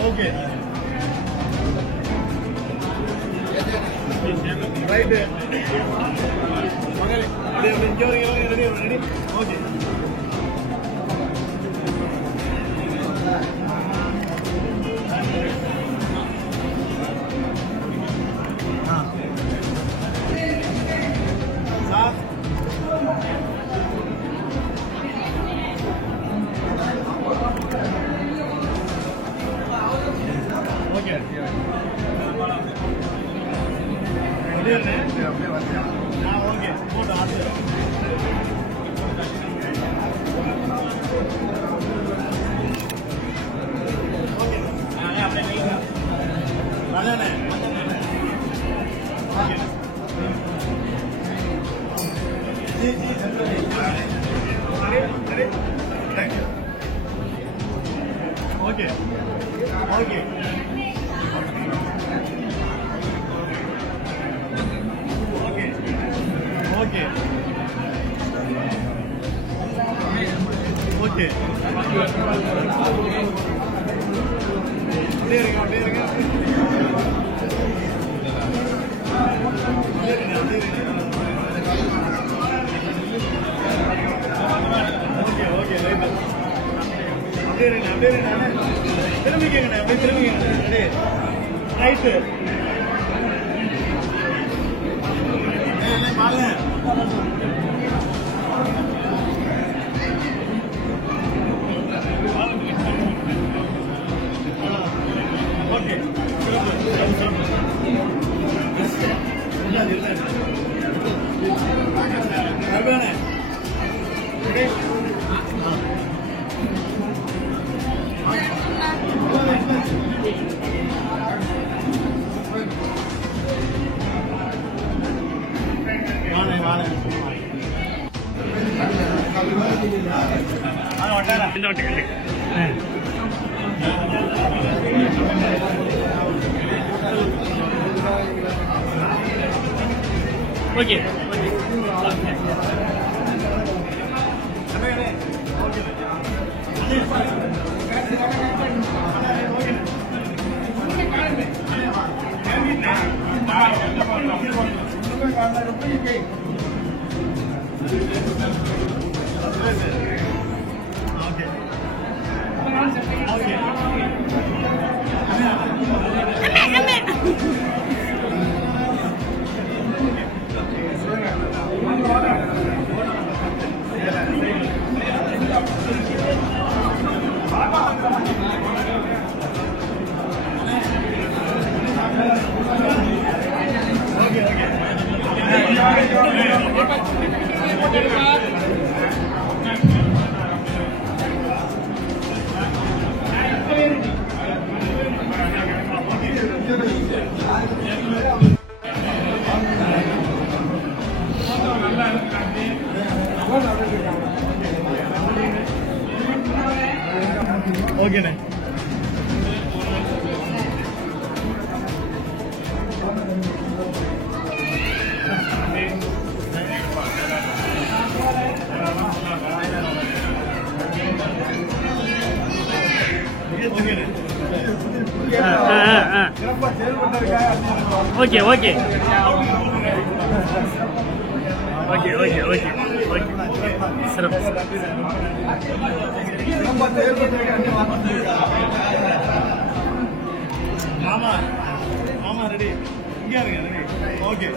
Okay. Right there. Ready? Okay. Okay. Okay okay okay okay அப்படியே இருங்க அப்படியே இருங்க ஓகே ஓகே ரைட் அப்படியே இருங்க அப்படியே இருங்க திரும்பிக்கங்க அப்படியே திரும்பிக்கங்க ரைட்டு பாருங்க ஓகே ஓகே ஓகேண்ணே okay okay okay okay okay okay சிறப்பு ஆமா ஆமா ரெடி இங்கே இருங்க ready okay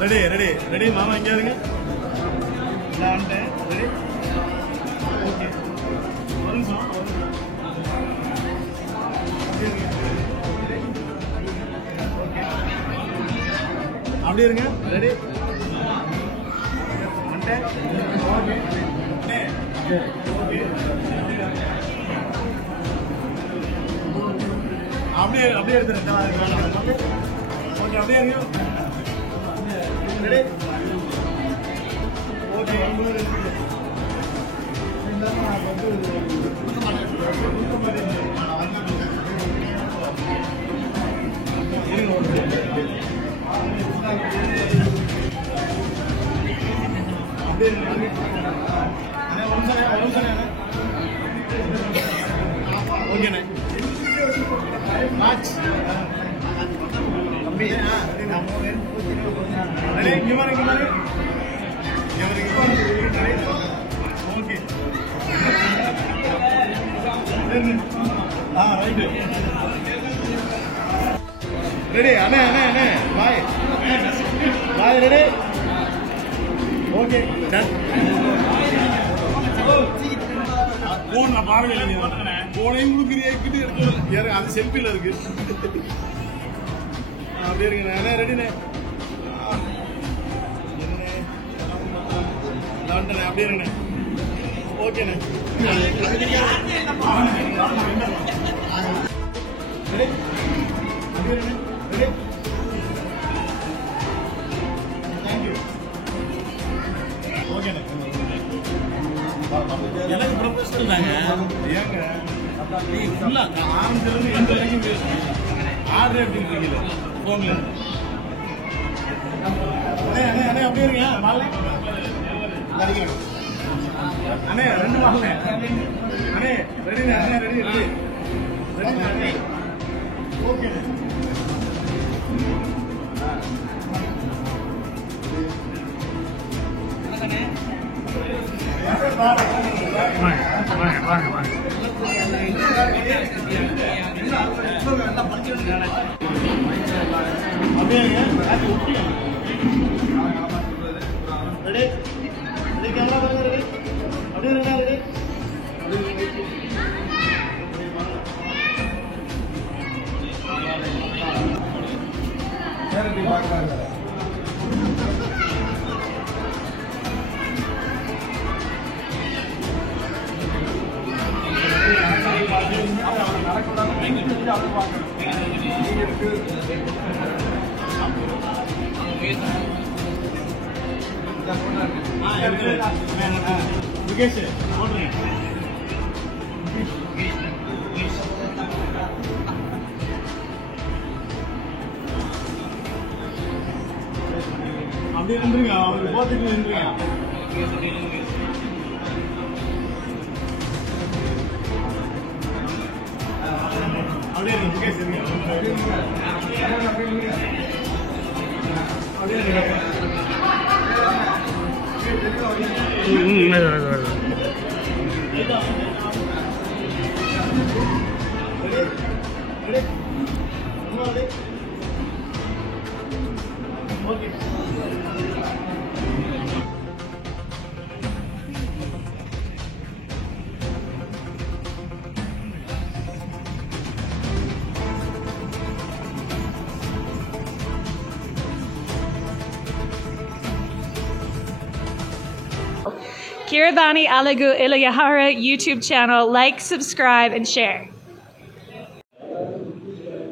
ready ready ready மாமா இங்கே இருங்க ரெடி ஓகே ஒரு நிமிஷம் அப்படியே இருங்க ரெடி அப்படியே அப்படியே எடுத்துருங்க ஓகே அப்படியே இருங்க ரெடி ஓகே ஓகேண்ணே தம்பி இங்க மாதிரி ஓகே ரைட்டு ரெடி அண்ணே அண்ணே அண்ணே பாய் பாய் ரெடி ஓகே போன் நான் பார்வையில் போனையும் கொடுக்குறீங்கிட்டு இருக்கு அது செல்ஃபியில் இருக்கு அப்படியே இருக்குண்ணே ரெடிண்ணே லண்டனே அப்படியே இருங்கண்ணே ஓகேண்ணே ரெடி அப்படியே ரெடி தேங்க்யூ எனக்கு ப்ரொஃபஷனல் தாங்க. ஏங்க நீங்க ஃபுல்லா ஆரம்பத்திலிருந்து எந்த வரைக்கும் ஆர்டர் எப்படி இருக்கீங்க போன்ல? அண்ணே அப்படியே இருங்க. மாலை அண்ணே 2 மாலை அண்ணே ரெடி அண்ணே ரெடி அண்ணே ஓகே. அப்படியே நின்றுங்க. அவருக்கு போட்டுட்டு நின்றுங்க. அப்படியே Mukesh Kiravani Alagu Ilayahara YouTube channel. Like, subscribe, and share.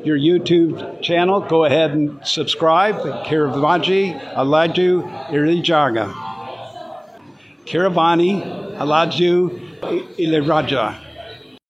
Your YouTube channel, go ahead and subscribe. Kiravani Alaju Ilijaga. Kiravani Alaju Iliraja.